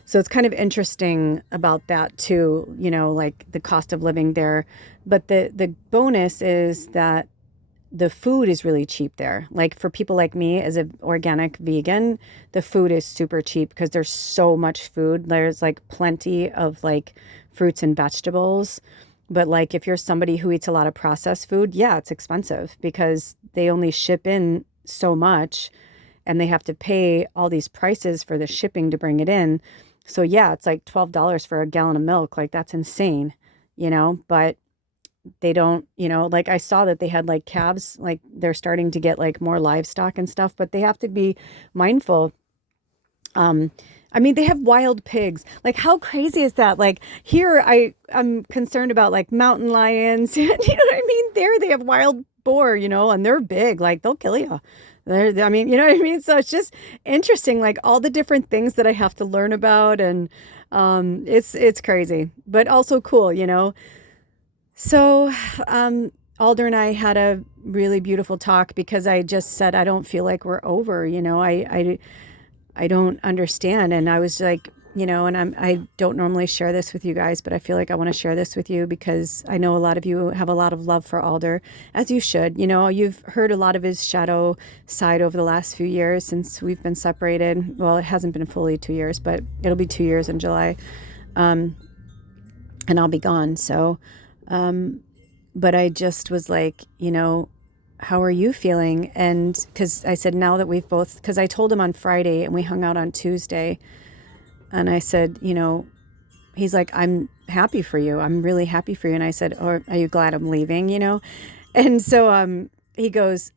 So it's kind of interesting about that too, like the cost of living there. But the bonus is that the food is really cheap there. Like for people like me as an organic vegan, the food is super cheap because there's so much food. There's like plenty of like fruits and vegetables. But like if you're somebody who eats a lot of processed food, yeah, it's expensive because they only ship in so much and they have to pay all these prices for the shipping to bring it in. So yeah, it's like $12 for a gallon of milk. Like that's insane, but they don't, like I saw that they had like calves, like they're starting to get like more livestock and stuff, but they have to be mindful. They have wild pigs. Like how crazy is that? Like here I'm concerned about like mountain lions. You know what I mean? There they have wild boar, and they're big, like they'll kill you. You know what I mean? So it's just interesting, like all the different things that I have to learn about. And it's crazy, but also cool, So Alder and I had a really beautiful talk because I just said, I don't feel like we're over, I don't understand. And I was like, and I don't normally share this with you guys, but I feel like I want to share this with you because I know a lot of you have a lot of love for Alder, as you should. You've heard a lot of his shadow side over the last few years since we've been separated. Well, it hasn't been fully 2 years, but it'll be 2 years in July. And I'll be gone. So, but I just was like, how are you feeling? And because I said, now that we've both, because I told him on Friday and we hung out on Tuesday. And I said, he's like, I'm happy for you. I'm really happy for you. And I said, are you glad I'm leaving, And so he goes,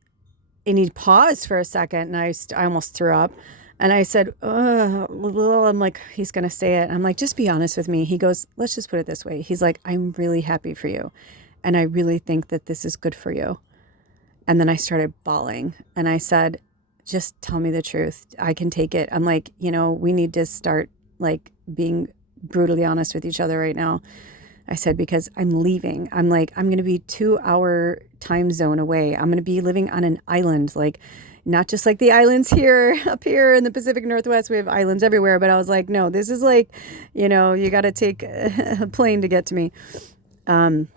and he paused for a second and I almost threw up. And I said, I'm like, he's going to say it. I'm like, just be honest with me. He goes, let's just put it this way. He's like, I'm really happy for you. And I really think that this is good for you. And then I started bawling and I said, just tell me the truth. I can take it. I'm like, we need to start like being brutally honest with each other right now. I said, because I'm leaving. I'm like, I'm going to be 2-hour time zone away. I'm going to be living on an island, like not just like the islands here up here in the Pacific Northwest. We have islands everywhere. But I was like, no, this is like, you got to take a plane to get to me. I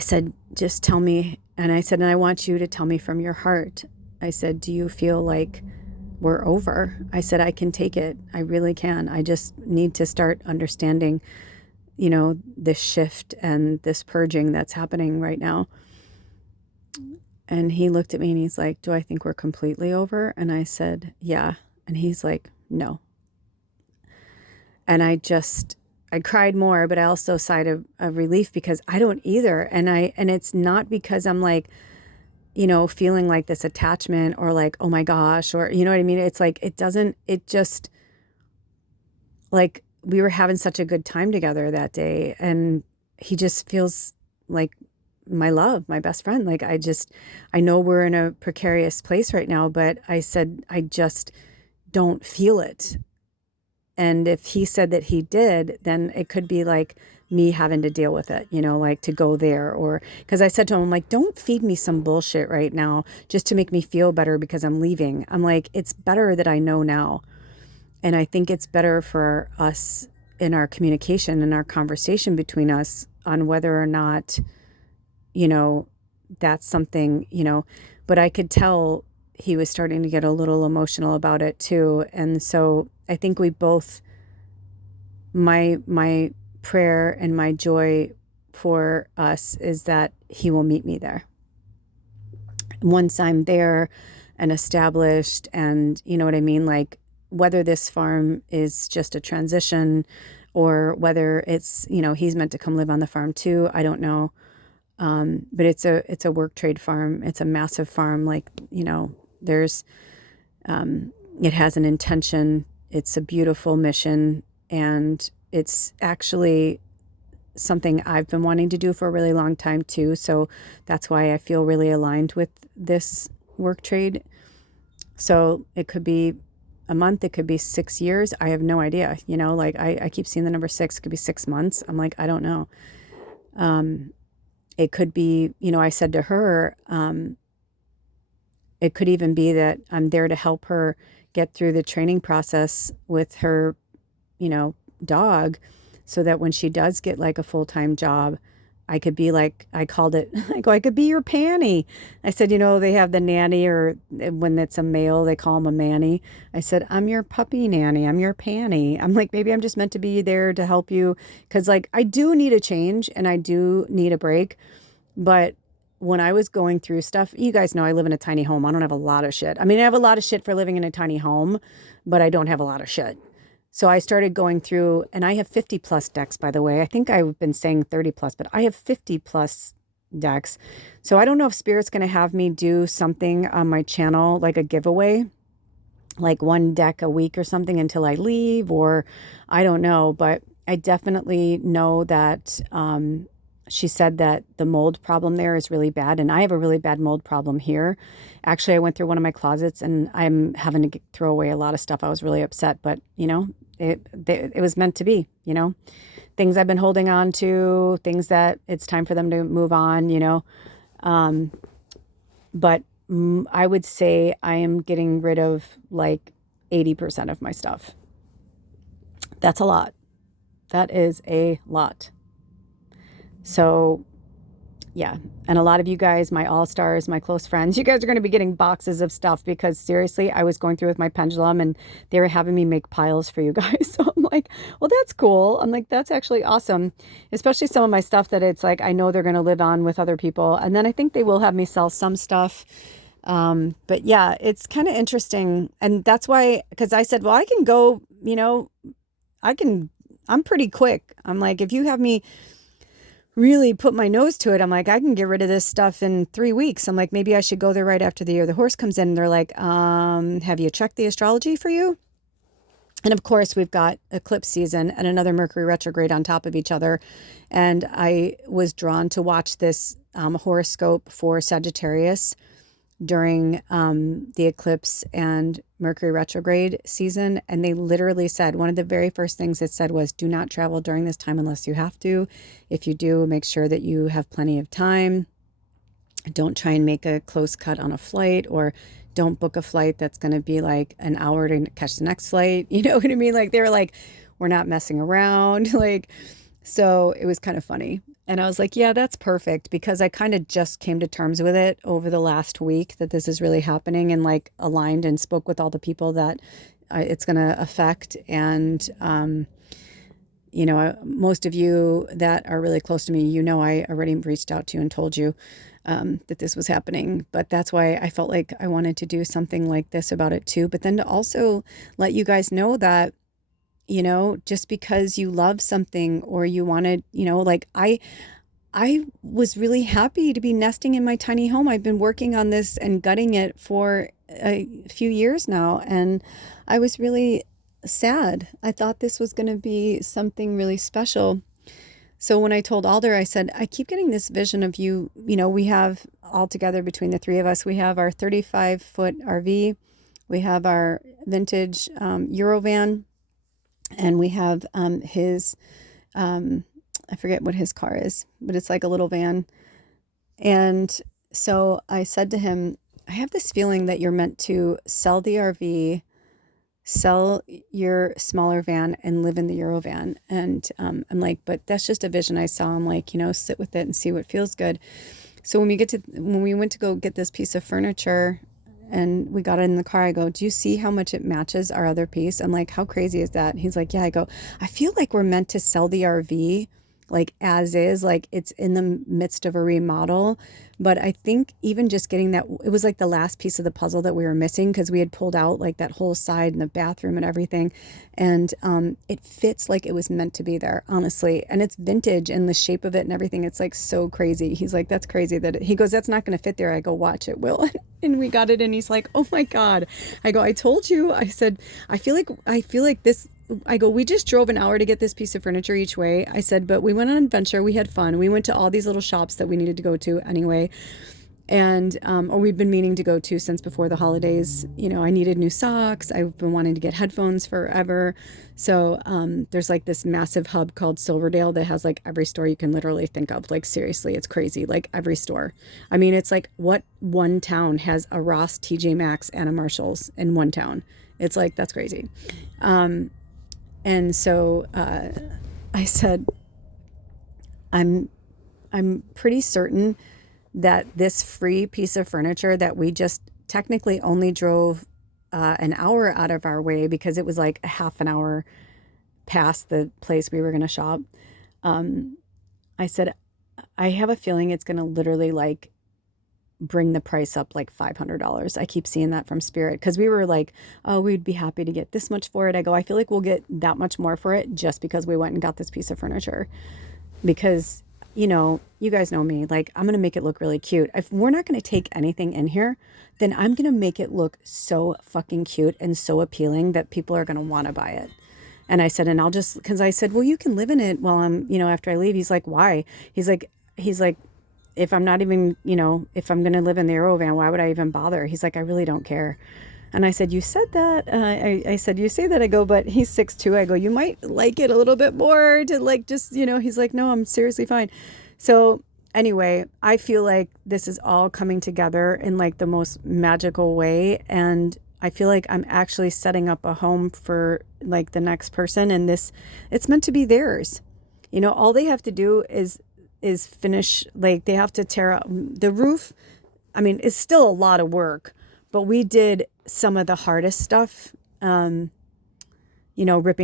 said, just tell me. And I said, and I want you to tell me from your heart. I said, do you feel like we're over? I said, I can take it. I really can. I just need to start understanding, this shift and this purging that's happening right now. And he looked at me and he's like, do I think we're completely over? And I said, yeah. And he's like, no. And I cried more, but I also sighed a relief because I don't either. And it's not because I'm like, feeling like this attachment or like, oh my gosh, or you know what I mean? It's like, it just like we were having such a good time together that day. And he just feels like my love, my best friend. Like I know we're in a precarious place right now, but I said, I just don't feel it. And if he said that he did, then it could be like me having to deal with it, like to go there. Or because I said to him, I'm like, don't feed me some bullshit right now just to make me feel better because I'm leaving. I'm like, it's better that I know now. And I think it's better for us in our communication and our conversation between us on whether or not, that's something, but I could tell he was starting to get a little emotional about it too. And so I think we both, my prayer and my joy for us is that he will meet me there. Once I'm there and established, and you know what I mean? Like whether this farm is just a transition or whether it's, he's meant to come live on the farm too. I don't know. But it's a work trade farm. It's a massive farm. Like, there's, it has an intention. It's a beautiful mission. And it's actually something I've been wanting to do for a really long time too. So that's why I feel really aligned with this work trade. So it could be a month, it could be 6 years. I have no idea, like I keep seeing the number 6, it could be 6 months. I'm like, I don't know. It could be, I said to her, it could even be that I'm there to help her get through the training process with her, dog, so that when she does get like a full-time job, I could be like, I called it, I could be your panny. I said, they have the nanny, or when it's a male, they call him a manny. I said, I'm your puppy nanny. I'm your panny. I'm like, maybe I'm just meant to be there to help you. Cause like, I do need a change and I do need a break. But when I was going through stuff, you guys know I live in a tiny home. I don't have a lot of shit. I mean, I have a lot of shit for living in a tiny home, but I don't have a lot of shit. So I started going through, and I have 50 plus decks, by the way. I think I've been saying 30 plus, but I have 50 plus decks. So I don't know if Spirit's going to have me do something on my channel, like a giveaway, like 1 deck a week or something until I leave, or I don't know. But I definitely know that she said that the mold problem there is really bad. And I have a really bad mold problem here. Actually, I went through one of my closets and I'm having to throw away a lot of stuff. I was really upset, but it was meant to be, things I've been holding on to, things that it's time for them to move on, but I would say I am getting rid of like 80% of my stuff. That's a lot. That is a lot. So yeah. And a lot of you guys, my all-stars, my close friends, you guys are going to be getting boxes of stuff because seriously, I was going through with my pendulum and they were having me make piles for you guys. So I'm like, well, that's cool. I'm like, that's actually awesome. Especially some of my stuff that it's like, I know they're going to live on with other people. And then I think they will have me sell some stuff. But yeah, it's kind of interesting. And that's why, because I said, well, I can go, I'm pretty quick. I'm like, if you have me really put my nose to it, I'm like, I can get rid of this stuff in 3 weeks. I'm like, maybe I should go there right after the year the horse comes in. And they're like, have you checked the astrology for you? And of course, we've got eclipse season and another Mercury retrograde on top of each other. And I was drawn to watch this horoscope for Sagittarius during the eclipse and Mercury retrograde season. And they literally said, one of the very first things it said was, do not travel during this time unless you have to. If you do, make sure that you have plenty of time. Don't try and make a close cut on a flight, or don't book a flight that's going to be like an hour to catch the next flight. You know what I mean? Like they were like, we're not messing around. Like, so it was kind of funny. And I was like, yeah, that's perfect, because I kind of just came to terms with it over the last week that this is really happening, and like aligned and spoke with all the people that it's going to affect. And, most of you that are really close to me, I already reached out to you and told you. that this was happening. But that's why I felt like I wanted to do something like this about it too. But then to also let you guys know that, just because you love something or you want to, like I was really happy to be nesting in my tiny home. I've been working on this and gutting it for a few years now, and I was really sad. I thought this was going to be something really special. So when I told Alder, I said, I keep getting this vision of you. We have all together between the three of us, we have our 35-foot RV, we have our vintage Eurovan, and we have his, I forget what his car is, but it's like a little van. And so I said to him, I have this feeling that you're meant to sell the RV, sell your smaller van, and live in the Eurovan. And I'm like, but that's just a vision I saw. I'm like, sit with it and see what feels good. So when we went to go get this piece of furniture and we got it in the car, I go, do you see how much it matches our other piece? I'm like, how crazy is that? He's like, yeah. I go, I feel like we're meant to sell the RV like as is, like it's in the midst of a remodel. But I think even just getting that, it was like the last piece of the puzzle that we were missing, because we had pulled out like that whole side and the bathroom and everything. And it fits like it was meant to be there, honestly. And it's vintage, and the shape of it and everything, it's like so crazy. He's like, that's crazy he goes, that's not going to fit there. I go, watch, it will. And we got it, and he's like, oh my God. I go, I told you. I said, I feel like this. I go, we just drove an hour to get this piece of furniture each way. I said, but we went on an adventure. We had fun. We went to all these little shops that we needed to go to anyway. And, or we've been meaning to go to since before the holidays. I needed new socks. I've been wanting to get headphones forever. So, there's like this massive hub called Silverdale that has like every store you can literally think of. Like seriously, it's crazy. Like every store. I mean, it's like what one town has a Ross, TJ Maxx, and a Marshalls in one town. It's like, that's crazy. And so I said, I'm pretty certain that this free piece of furniture that we just technically only drove an hour out of our way, because it was like a half an hour past the place we were going to shop. I said, I have a feeling it's going to literally like bring the price up like $500. I keep seeing that from Spirit, because we were like, oh, we'd be happy to get this much for it. I go, I feel like we'll get that much more for it just because we went and got this piece of furniture. Because, you guys know me, like I'm going to make it look really cute. If we're not going to take anything in here, then I'm going to make it look so fucking cute and so appealing that people are going to want to buy it. And I said, and I'll just, because I said, well, you can live in it while I'm, after I leave. He's like, why? He's like, if I'm not even, if I'm going to live in the Eurovan, why would I even bother? He's like, I really don't care. And I said, you said that. I said, you say that. I go, but he's 6'2". I go, you might like it a little bit more to like, just, he's like, no, I'm seriously fine. So anyway, I feel like this is all coming together in like the most magical way. And I feel like I'm actually setting up a home for like the next person. And it's meant to be theirs. All they have to do is finish, like they have to tear out the roof. I mean, it's still a lot of work, but we did some of the hardest stuff, ripping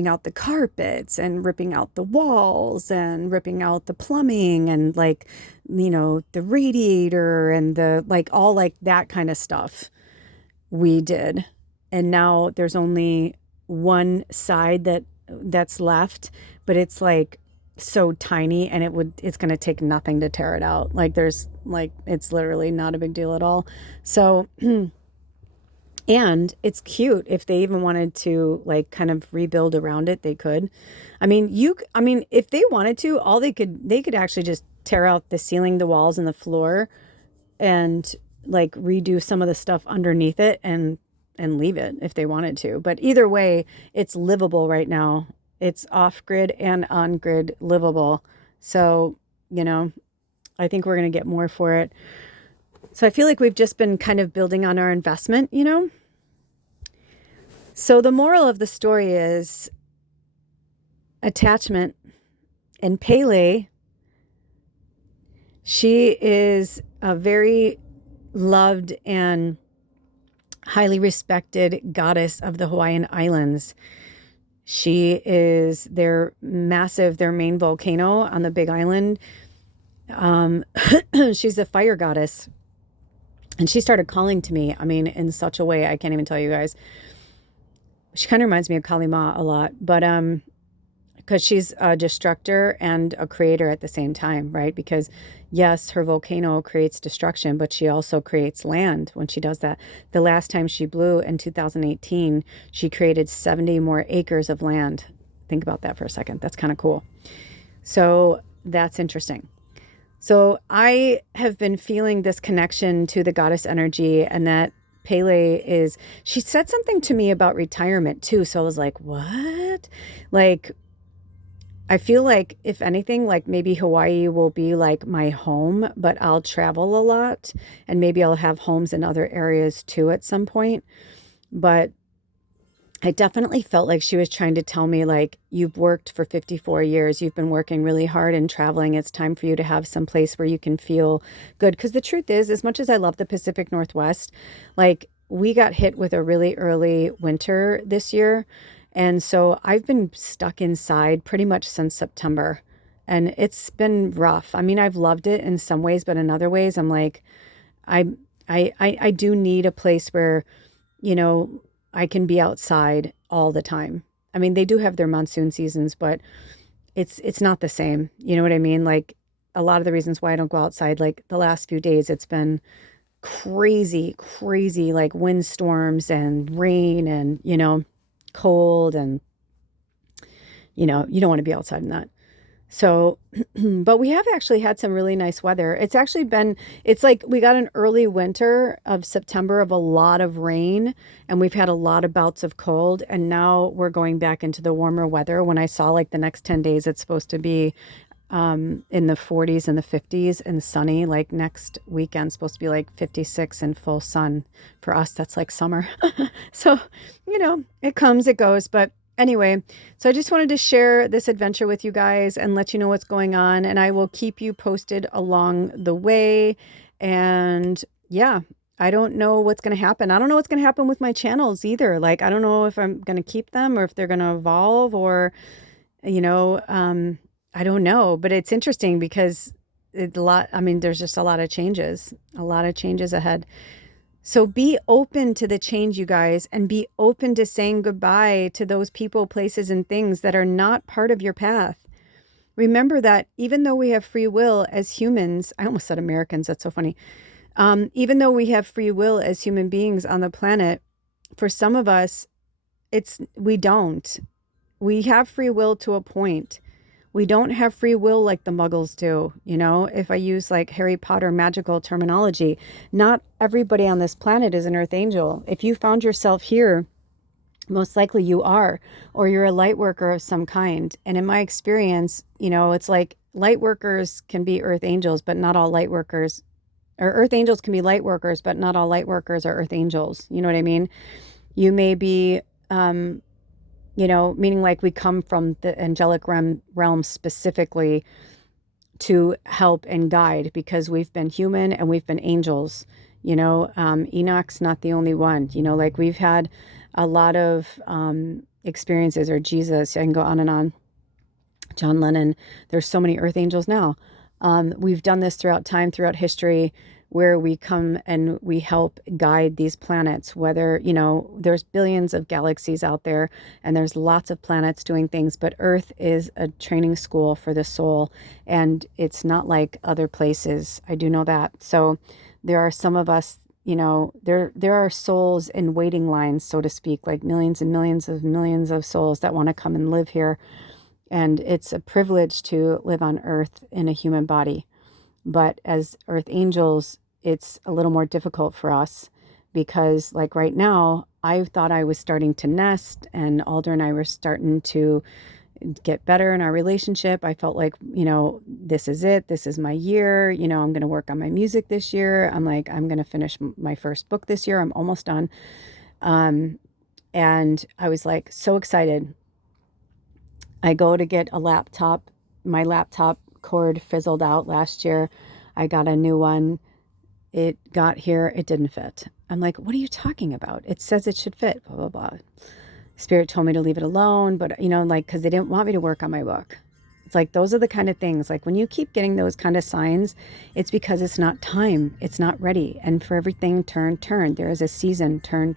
out the carpets and ripping out the walls and ripping out the plumbing and like, the radiator and the, like all like that kind of stuff we did. And now there's only one side that's left, but it's like so tiny, and it's going to take nothing to tear it out. Like it's literally not a big deal at all. So, and it's cute. If they even wanted to like kind of rebuild around it, they could. I mean, if they wanted to, they could actually just tear out the ceiling, the walls, and the floor, and like redo some of the stuff underneath it and leave it if they wanted to. But either way, it's livable right now. It's off-grid and on-grid livable. So, I think we're going to get more for it. So I feel like we've just been kind of building on our investment, So the moral of the story is attachment. And Pele, she is a very loved and highly respected goddess of the Hawaiian Islands. She is their main volcano on the Big Island. Um, she's a fire goddess. And she started calling to me, I mean, in such a way, I can't even tell you guys. She kind of reminds me of Kali Ma a lot, but because she's a destructor and a creator at the same time, right? Because yes, her volcano creates destruction, but she also creates land when she does that. The last time she blew in 2018, she created 70 more acres of land. Think about that for a second. That's kind of cool. So that's interesting. So I have been feeling this connection to the goddess energy, and that Pele is, she said something to me about retirement too. So I was like, what? Like, I feel like if anything, like maybe Hawaii will be like my home, but I'll travel a lot and maybe I'll have homes in other areas too at some point. But I definitely felt like she was trying to tell me, like, you've worked for 54 years. You've been working really hard and traveling. It's time for you to have some place where you can feel good. Because the truth is, as much as I love the Pacific Northwest, like, we got hit with a really early winter this year. And so I've been stuck inside pretty much since September. And it's been rough. I mean, I've loved it in some ways, but in other ways, I'm like, I I do need a place where, you know, I can be outside all the time. I mean, they do have their monsoon seasons, but it's not the same. You know what I mean? Like, a lot of the reasons why I don't go outside, like the last few days, it's been crazy, crazy, like windstorms and rain and, cold, and, you don't want to be outside in that. So, but we have actually had some really nice weather. It's actually been, it's like we got an early winter of September of a lot of rain, and we've had a lot of bouts of cold. And now we're going back into the warmer weather. When I saw like the next 10 days, it's supposed to be in the 40s and the 50s and sunny. Like next weekend, supposed to be like 56 and full sun. For us, that's like summer. So, it comes, it goes. But anyway, so I just wanted to share this adventure with you guys and let you know what's going on. And I will keep you posted along the way. And yeah, I don't know what's going to happen. I don't know what's going to happen with my channels either. Like, I don't know if I'm going to keep them or if they're going to evolve, or, you know, I don't know. But it's interesting because there's just a lot of changes ahead. So be open to the change, you guys, and be open to saying goodbye to those people, places, and things that are not part of your path. Remember that even though we have free will as humans, I almost said Americans, that's so funny. Even though we have free will as human beings on the planet, for some of us, we don't. We have free will to a point. We don't have free will like the Muggles do. If I use like Harry Potter magical terminology, not everybody on this planet is an Earth Angel. If you found yourself here, most likely you are, or you're a light worker of some kind. And in my experience, it's like light workers can be Earth Angels, but not all light workers, or Earth Angels can be light workers, but not all light workers are Earth Angels. You know what I mean? You may be, meaning like we come from the angelic realm specifically to help and guide, because we've been human and we've been angels. Enoch's not the only one. Like we've had a lot of experiences, or Jesus, I can go on and on. John Lennon, there's so many Earth Angels now. We've done this throughout time, throughout history, where we come and we help guide these planets, whether, there's billions of galaxies out there and there's lots of planets doing things, but Earth is a training school for the soul, and it's not like other places. I do know that. So there are some of us, there are souls in waiting lines, so to speak, like millions and millions of souls that want to come and live here. And it's a privilege to live on Earth in a human body. But as Earth Angels, it's a little more difficult for us, because like right now, I thought I was starting to nest, and Alder and I were starting to get better in our relationship. I felt like, this is it. This is my year. I'm going to work on my music this year. I'm like, I'm going to finish my first book this year. I'm almost done. And I was like so excited. I go to get a laptop. My laptop cord fizzled out last year. I got a new one. It got here. It didn't fit. I'm like, what are you talking about? It says it should fit, blah, blah, blah. Spirit told me to leave it alone, but, because they didn't want me to work on my book. It's like, those are the kind of things, like when you keep getting those kind of signs, it's because it's not time. It's not ready. And for everything, turn. There is a season, turn.